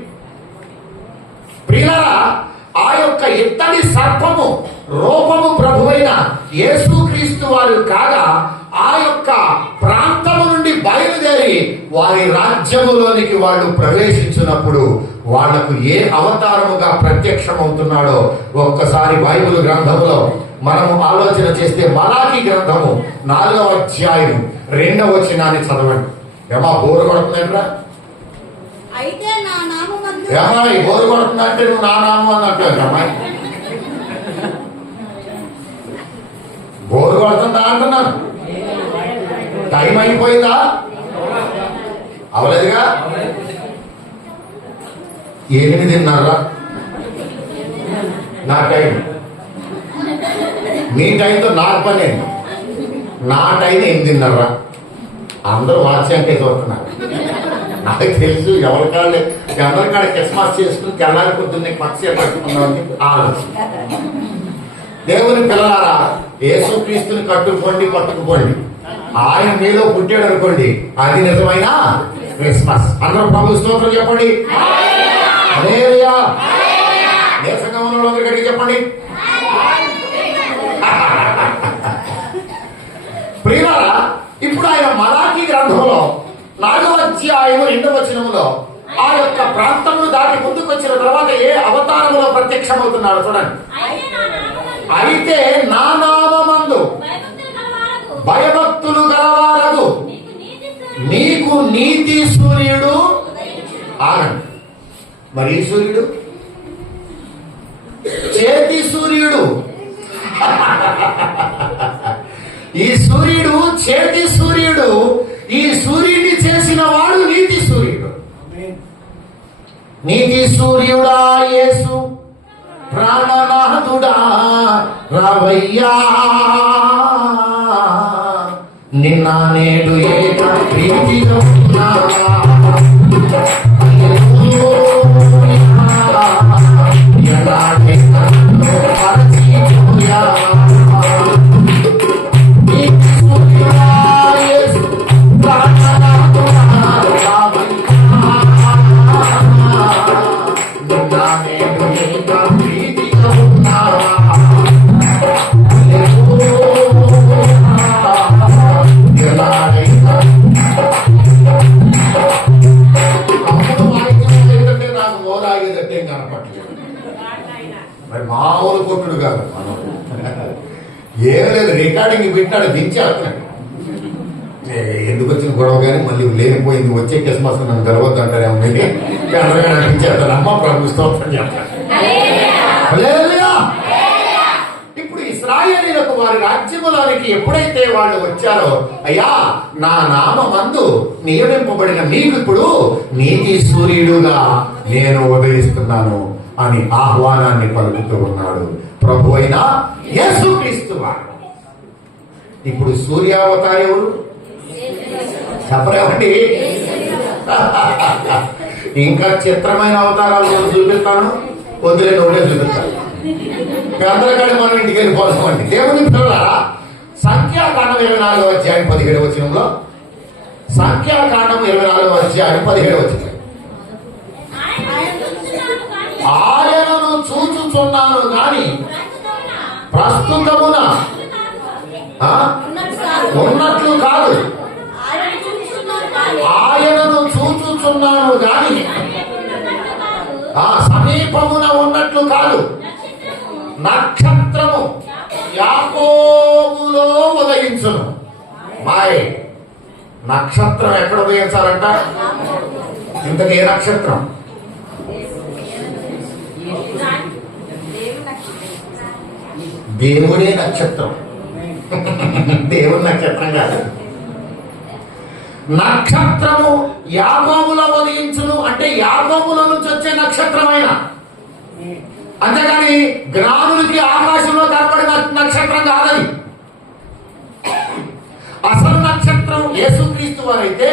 ప్రియులారా, ఆ యొక్క ఇత్తడి సర్పము రూపము ప్రభువైన యేసుక్రీస్తు వారు కాగా ఆ యొక్క ప్రాంతము నుండి బయలుదేరి వారి రాజ్యములోనికి వాళ్ళు ప్రవేశించినప్పుడు వాళ్లకు ఏ అవతారముగా ప్రత్యక్షమవుతున్నాడో ఒక్కసారి బైబిల్ గ్రంథములో మనము ఆలోచన చేస్తే మలాకి గ్రంథము 4వ అధ్యాయం 2వ వచనాన్ని చదవండి. ఏమా బోరు కొడుతుందంటరా? ఏమాయి బోరు కొడుతుందంటే నువ్వు నా నామం అన్నట్టు అమ్మాయి బోరు కొడుతుందా అంటున్నాను. టైం అయిపోయిందా? అవలేదుగా. 8:30 నా టైం. మీ టైంతో నాకు పని. నా టైం 8:30. అందరూ వాచ్యంటే చూస్తున్నారు. నాకు తెలుసు ఎవరికాళ్ళే ఎవరికాడ క్రిస్మస్ చేసుకుని తెల్లారి పొద్దున్నే పక్షి కట్టుకున్నామని ఆలోచన. దేవుని పిల్లలారా, యేసుక్రీస్తుని పట్టుకుపోండి. ఆయన మీలో పుట్టాడు అనుకోండి, అది నిజమైన క్రిస్మస్. అందరూ ప్రభు స్తోత్రం చెప్పండి. హల్లెలూయా. నీరసంగా ఉన్న వాళ్ళందరూ గట్టిగా చెప్పండి. ప్రియులారా, ఇప్పుడు ఆయన మలాకి గ్రంథంలో 4వ అధ్యాయం 2వ వచనంలో ఆ యొక్క ప్రాంతంలో దాటి ముందుకు వచ్చిన తర్వాత ఏ అవతారంలో ప్రత్యక్షమవుతున్నాడు చూడండి. అయితే నా నామమందు భయభక్తులు గలవారగు నీకు నీతి సూర్యుడు ఆనంద్. మరి ఈ సూర్యుడు చేతి సూర్యుడు, ఈ సూర్యుడు చేతి సూర్యుడు. ఈ సూర్యుడిని చేసిన వాడు నీతి సూర్యుడు. నీతి సూర్యుడా యేసు ప్రాణనాథుడా రావయ్యా, నిన్న నేడు ఏక ప్రీతిగా మరి మామూలు కొట్టుడు కాదు. ఏం లేదు, రికార్డింగ్ పెట్టాడు దించేస్తున్నాడు. ఎందుకు వచ్చిన గొడవ కానీ మళ్ళీ లేనిపోయింది వచ్చే క్రిస్మస్ నన్ను గెలవద్దు అంటారేమో మీరు అందరిగా నటించేస్తాను. అమ్మ ప్రభు స్తోత్రం చెప్తాను. ఇప్పుడు ఇశ్రాయేలీయులకు వారి రాజ్యములోనికి ఎప్పుడైతే వాళ్ళు వచ్చారో, అయ్యా నా నామమందు నియమింపబడిన మీకు ఇప్పుడు నీతి సూర్యుడుగా నేను ఉదయిస్తున్నాను అని ఆహ్వానాన్ని పలుకుతూ ఉన్నాడు ప్రభు అయిన యేసుక్రీస్తు వారు. ఇప్పుడు సూర్యావతారి ఎవరు చెప్పలేమండి. ఇంకా చిత్రమైన అవతారాలు చూపిస్తాను, వదిలే ఒకటే చూపిస్తాను. అందరికంటే మనం ఇంటికి వెళ్ళిపోతామండి. దేవుని పిల్లలారా, సంఖ్యాకాండం 24వ అధ్యాయం 17వ వచనంలో, సంఖ్యాకాండం 24వ అధ్యాయం 17వ వచనం, ఆయనను చూచుచున్నాను గాని ప్రస్తుతమున ఉన్నట్లు కాదు, ఆయనను చూచుచున్నాను గాని సమీపమున ఉన్నట్లు కాదు. నక్షత్రము యాకోబులో ఉదయించును. మాయ్ నక్షత్రం ఎక్కడ ఉదయించాలంట? ఇంతకే నక్షత్రం? దేవుడే నక్షత్రం, దేవుడి నక్షత్రం కాదు. నక్షత్రము యాకోబులో ఉదయించును అంటే యాకోబులో నుంచి వచ్చే నక్షత్రమైన, అంతేగాని జ్ఞానులకి ఆకాశంలో కనపడిన నక్షత్రం కాదని. అసలు నక్షత్రం యేసుక్రీస్తు వారైతే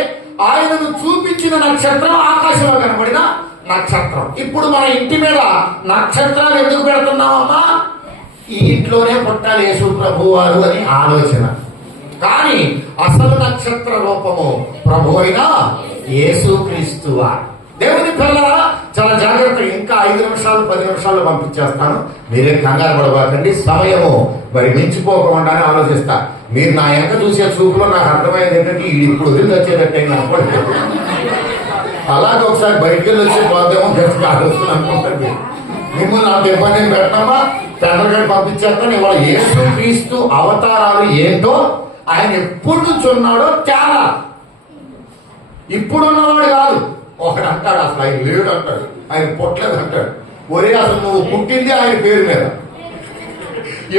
ఆయనను చూపించిన నక్షత్రం ఆకాశంలో కనపడిన నక్షత్రం. ఇప్పుడు మన ఇంటి మీద నక్షత్రాలు ఎందుకు పెడుతున్నామమ్మా? ఈ ఇంట్లోనే పుట్టాలి యేసు ప్రభు వారు అని ఆలోచన. కానీ అసలు నక్షత్ర రూపము ప్రభు అయిన యేసుక్రీస్తు వారు. దేవుని పిల్లరా చాలా జాగ్రత్త. ఇంకా 5 నిమిషాలు 10 నిమిషాలు పంపించేస్తాను, మీరే కంగారు పడబాకండి. సమయము మరి మించిపోకుండా ఆలోచిస్తా. మీరు నా వెనక చూసే చూపులో నాకు అర్థమైంది ఏంటంటే ఇది ఇప్పుడు వదిలి వచ్చేటట్టే అనుకోండి. అలాగే ఒకసారి బయటికి వెళ్ళి వచ్చే పోతేమో గట్టి ఆలోచన అనుకుంటుంది. మిమ్మల్ని అంత ఇబ్బంది పెట్టామా? తండ్రి పంపించేస్తాను. ఇవాళ యేసుక్రీస్తు అవతారాలు ఏంటో, ఆయన ఎప్పుడు నుంచి ఉన్నాడో తేడా. ఇప్పుడున్నవాడు కాదు. ఒకడు అంటాడు అసలు ఆయన లేడు అంటాడు, ఆయన పుట్టలేదు అంటాడు. ఒరే అసలు నువ్వు పుట్టింది ఆయన పేరు మీద.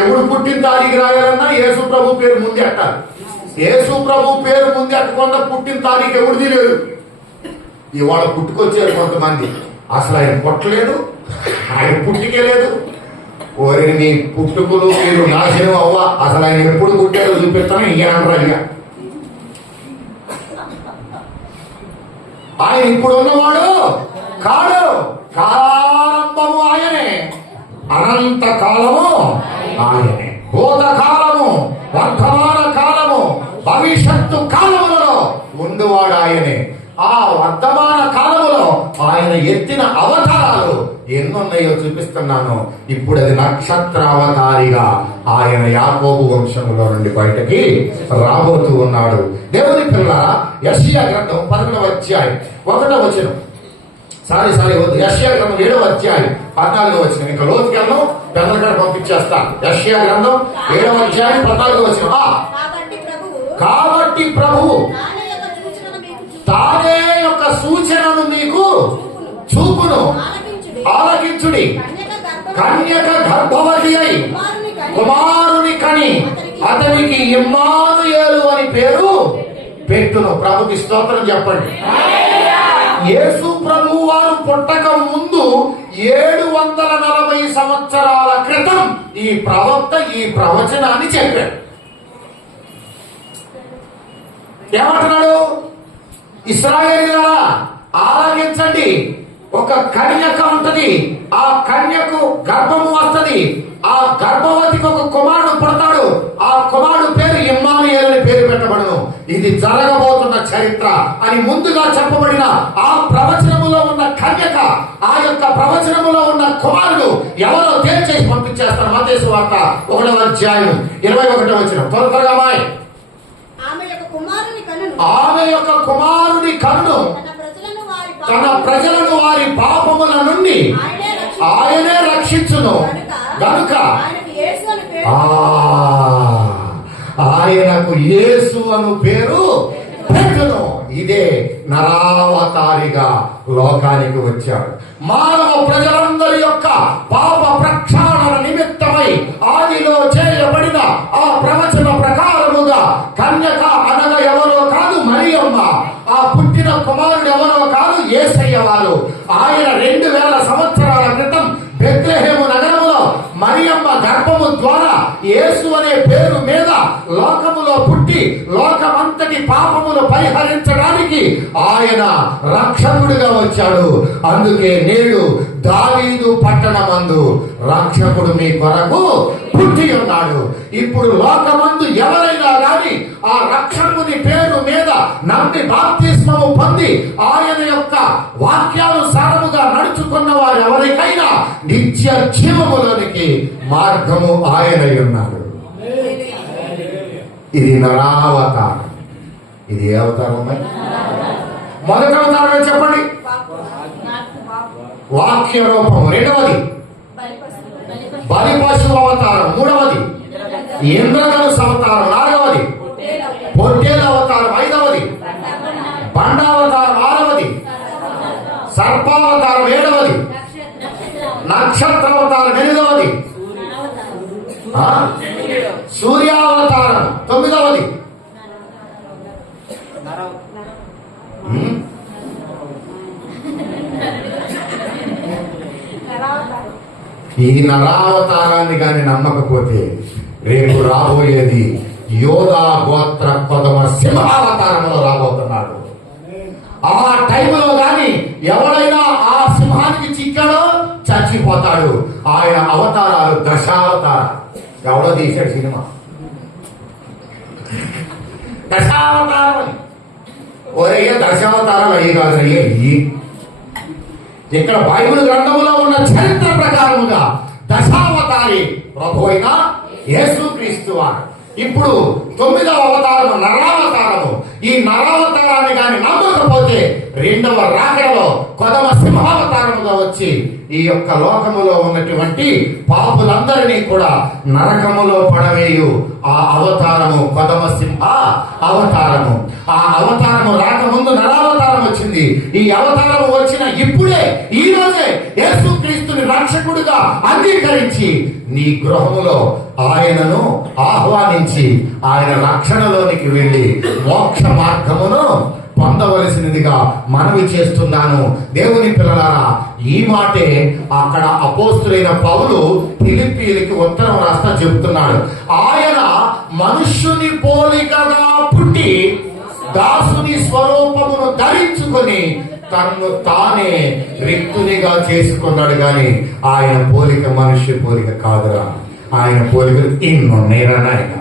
ఎవడు పుట్టిన తారీఖు రాయాలన్నా యేసు ప్రభు పేరు ముందే అంటారు. యేసు ప్రభు పేరు ముందే అట్టకుండా పుట్టిన తారీఖు ఎవరిది లేదు. ఇవాళ పుట్టుకొచ్చారు కొంతమంది, అసలు ఆయన పుట్టలేదు, ఆయన పుట్టికే లేదు. ఓరి నీ పుట్టుకులు మీరు నాశనం అవ్వ, అసలు ఆయన ఎప్పుడు పుట్టారో చూపిస్తాను ఇయ్యనరా. ఆయన ఇప్పుడు ఉన్నవాడు కాడు. కాలారంభము ఆయనే, అనంత కాలము ఆయనే, భూతకాలము వర్తమాన కాలము భవిష్యత్తు కాలములలో ఉండువాడు ఆయనే. ఆ వర్తమాన కాలములో ఆయన ఎత్తిన అవతారాలు ఎన్నున్నాయో చూపిస్తున్నాను. ఇప్పుడు అది నక్షత్రావతారిగా ఆయన యాకోబు వంశములో నుండి బయటకి రాబోతూ ఉన్నాడు. దేవుని పిల్ల యెషయా గ్రంథం 11వ అధ్యాయం 1వ వచనం. యెషయా గ్రంథం 7వ అధ్యాయం 14వ వచనం. ఇంకా లోతుకెళ్ళను, పెద్దగా పంపించేస్తా. యెషయా గ్రంథం 7వ అధ్యాయం 14వ వచనం. కాబట్టి ప్రభువు తానే యొక్క సూచనను మీకు చూపును, ఆలకించుడి. కన్యక గర్భవతి అయి కుమారుని కని అతనికి ఇమ్మానుయేలు అని పేరు పెట్టును. ప్రభుకి స్తోత్రం చెప్పండి. యేసు ప్రభు వారు పుట్టక ముందు 740 సంవత్సరాల క్రితం ఈ ప్రవక్త ఈ ప్రవచనాన్ని చెప్పాడు. ఏమంటున్నాడు? ఇశ్రాయేలీయులారా ఆలకించండి, ఒక కన్యక ఉంటది, ఆ కన్యకు గర్భము వస్తది, ఆ గర్భవతికి ఒక కుమారుడు పుడతాడు, ఆ కుమారుడు పేరు ఇమ్మానుయేలు అని పేరు పెట్టబడును. ఇది జరగబోతున్న చరిత్ర అని ముందుగా చెప్పబడిన ఆ ప్రవచనములో ఉన్న కన్యక, ఆ యొక్క ప్రవచనములో ఉన్న కుమారుడు ఎవరో తేల్చేసి పంపించేస్తారు. మత్తయి సువార్త 1వ అధ్యాయం 21వ వచనం. త్వరగా మాయ్. ఆమె యొక్క కుమారుని కన్ను తన ప్రజలను వారి పాపముల నుండి ఆయనే రక్షించును గనుక ఆయనకు యేసు అను పేరు పెట్టును. ఇదే నరావతారిగా లోకానికి వచ్చాడు. మానవ ప్రజలందరి యొక్క పాప ప్రక్షాళన నిమిత్తమై ఆదిలో చేయబడిన ఆ ప్రవచన ప్రకారముగా కన్యక అనగా ఎవరో కాదు మరియమ్మ, ఆ పుట్టిన కుమారుడు ఎవరో కాదు యేసయ్య వారు. ఆయన 2000 సంవత్సరాల క్రితం బెత్లెహేము నగరములో మరియమ్మ గర్భము ద్వారా యేసు అనే పేరు మీద లోకములో పుట్టి లోకమంతటి పాపమును పరిహరించడానికి ఆయన రక్షకుడిగా వచ్చాడు. అందుకే నేడు దావీదు పట్టణమందు రక్షకుడు మీ కొరకు పుట్టి ఉన్నాడు. ఇప్పుడు లోకమందు ఎవరైనా గాని ఆ రక్షకుని పేరు మీద నమ్మి బాప్తిస్మము పొంది ఆయన యొక్క వాక్యానుసారముగా నడుచుకున్న వారు ఎవరికైనా నిత్య జీవములోనికి మార్గము ఆయనై ఉన్నాడు. ఇది నరావతారం. ఇది ఏ అవతారం? మొదటి అవతారం చెప్పండి. వాక్య రూపం. రెండవది బలిపశు అవతారం. మూడవది ఇంద్రధనుసు అవతారం. నాలుగవది పొట్టేల అవతారం. ఐదవది బండావతారం 6వది, సర్పావతారం 7వది, నక్షత్రావతారం 8వది, సూర్యావతారం 9వది. ఈ నరావతారాన్ని కానీ నమ్మకపోతే రేపు రాబోయేది యోధా గోత్ర కొదమ సింహావతారంలో రాబోతున్నాడు. ఆ టైంలో కానీ ఎవడైనా ఆ సింహానికి చిక్కాడో చచ్చిపోతాడు. ఆయన అవతారాలు దశావతారం. ఎవడో తీశాడు సినిమా దశావతారం అని. ఒరయ్య దశావతారం అయ్యి కాదు, అయ్యి ఇక్కడ బైబిల్ గ్రంథంలో ఉన్న చరిత్ర ప్రకారముగా దశావతారి ప్రభు అయిన యేసుక్రీస్తు వారు. ఇప్పుడు 9వ అవతారము నరావతారము. ఈ నరావతారాన్ని కానీ నమ్మకపోతే 2వ రాకడలో కొదమ సింహావతారముగా వచ్చి ఈ యొక్క లోకములో ఉన్నటువంటి పాపులందరినీ కూడా నరకములో పడవేయు ఆ అవతారము కొదమ సింహ అవతారము. ఆ అవతారము రాకముందు నరావతారం వచ్చింది. ఈ అవతారము వచ్చిన ఇప్పుడే ఈ రోజే యేసుక్రీస్తుని రక్షకుడిగా అంగీకరించి నీ గృహములో ఆయనను ఆహ్వానించి ఆయన రక్షణలోనికి వెళ్ళి మోక్ష మార్గమును పొందవలసినదిగా మనవి చేస్తున్నాను. దేవుని పిల్లలారా, ఈ మాటే అక్కడ అపోస్తులైన పౌలు ఫిలిప్పీయులకి ఉత్తరం రాస్తా చెబుతున్నాడు. ఆయన మనుష్యుని పోలికగా పుట్టి దాసుని స్వరూపమును ధరించుకొని తన్ను తానే రిక్తునిగా చేసుకున్నాడు. గాని ఆయన పోలిక మనుష్య పోలిక కాదురా, ఆయన పోలికలు ఇన్నున్నాయిరా నాయన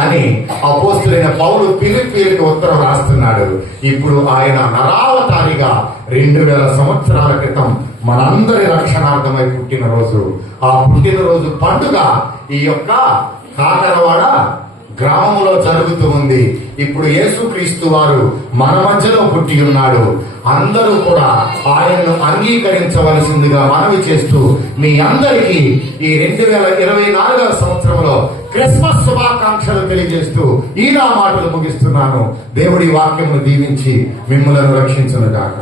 అని అపోస్తులైన పౌలు ఫిలిప్పీయులకు ఉత్తరం రాస్తున్నాడు. ఇప్పుడు ఆయన నరావతారిగా 2000 సంవత్సరాల క్రితం మనందరి రక్షణార్థమై పుట్టినరోజు. ఆ పుట్టినరోజు పండుగ ఈ యొక్క కాకరవాడ గ్రామంలో జరుగుతూ ఉంది. ఇప్పుడు యేసుక్రీస్తు వారు మన మధ్యలో పుట్టి ఉన్నాడు. అందరూ కూడా ఆయనను అంగీకరించవలసిందిగా మనవి చేస్తూ మీ అందరికీ ఈ 2024వ సంవత్సరంలో క్రిస్మస్ శుభాకాంక్షలు తెలియజేస్తూ ఈ నా మాటలు ముగిస్తున్నాను. దేవుడి వాక్యమును దీవించి మిమ్మల్ని రక్షించును గాక.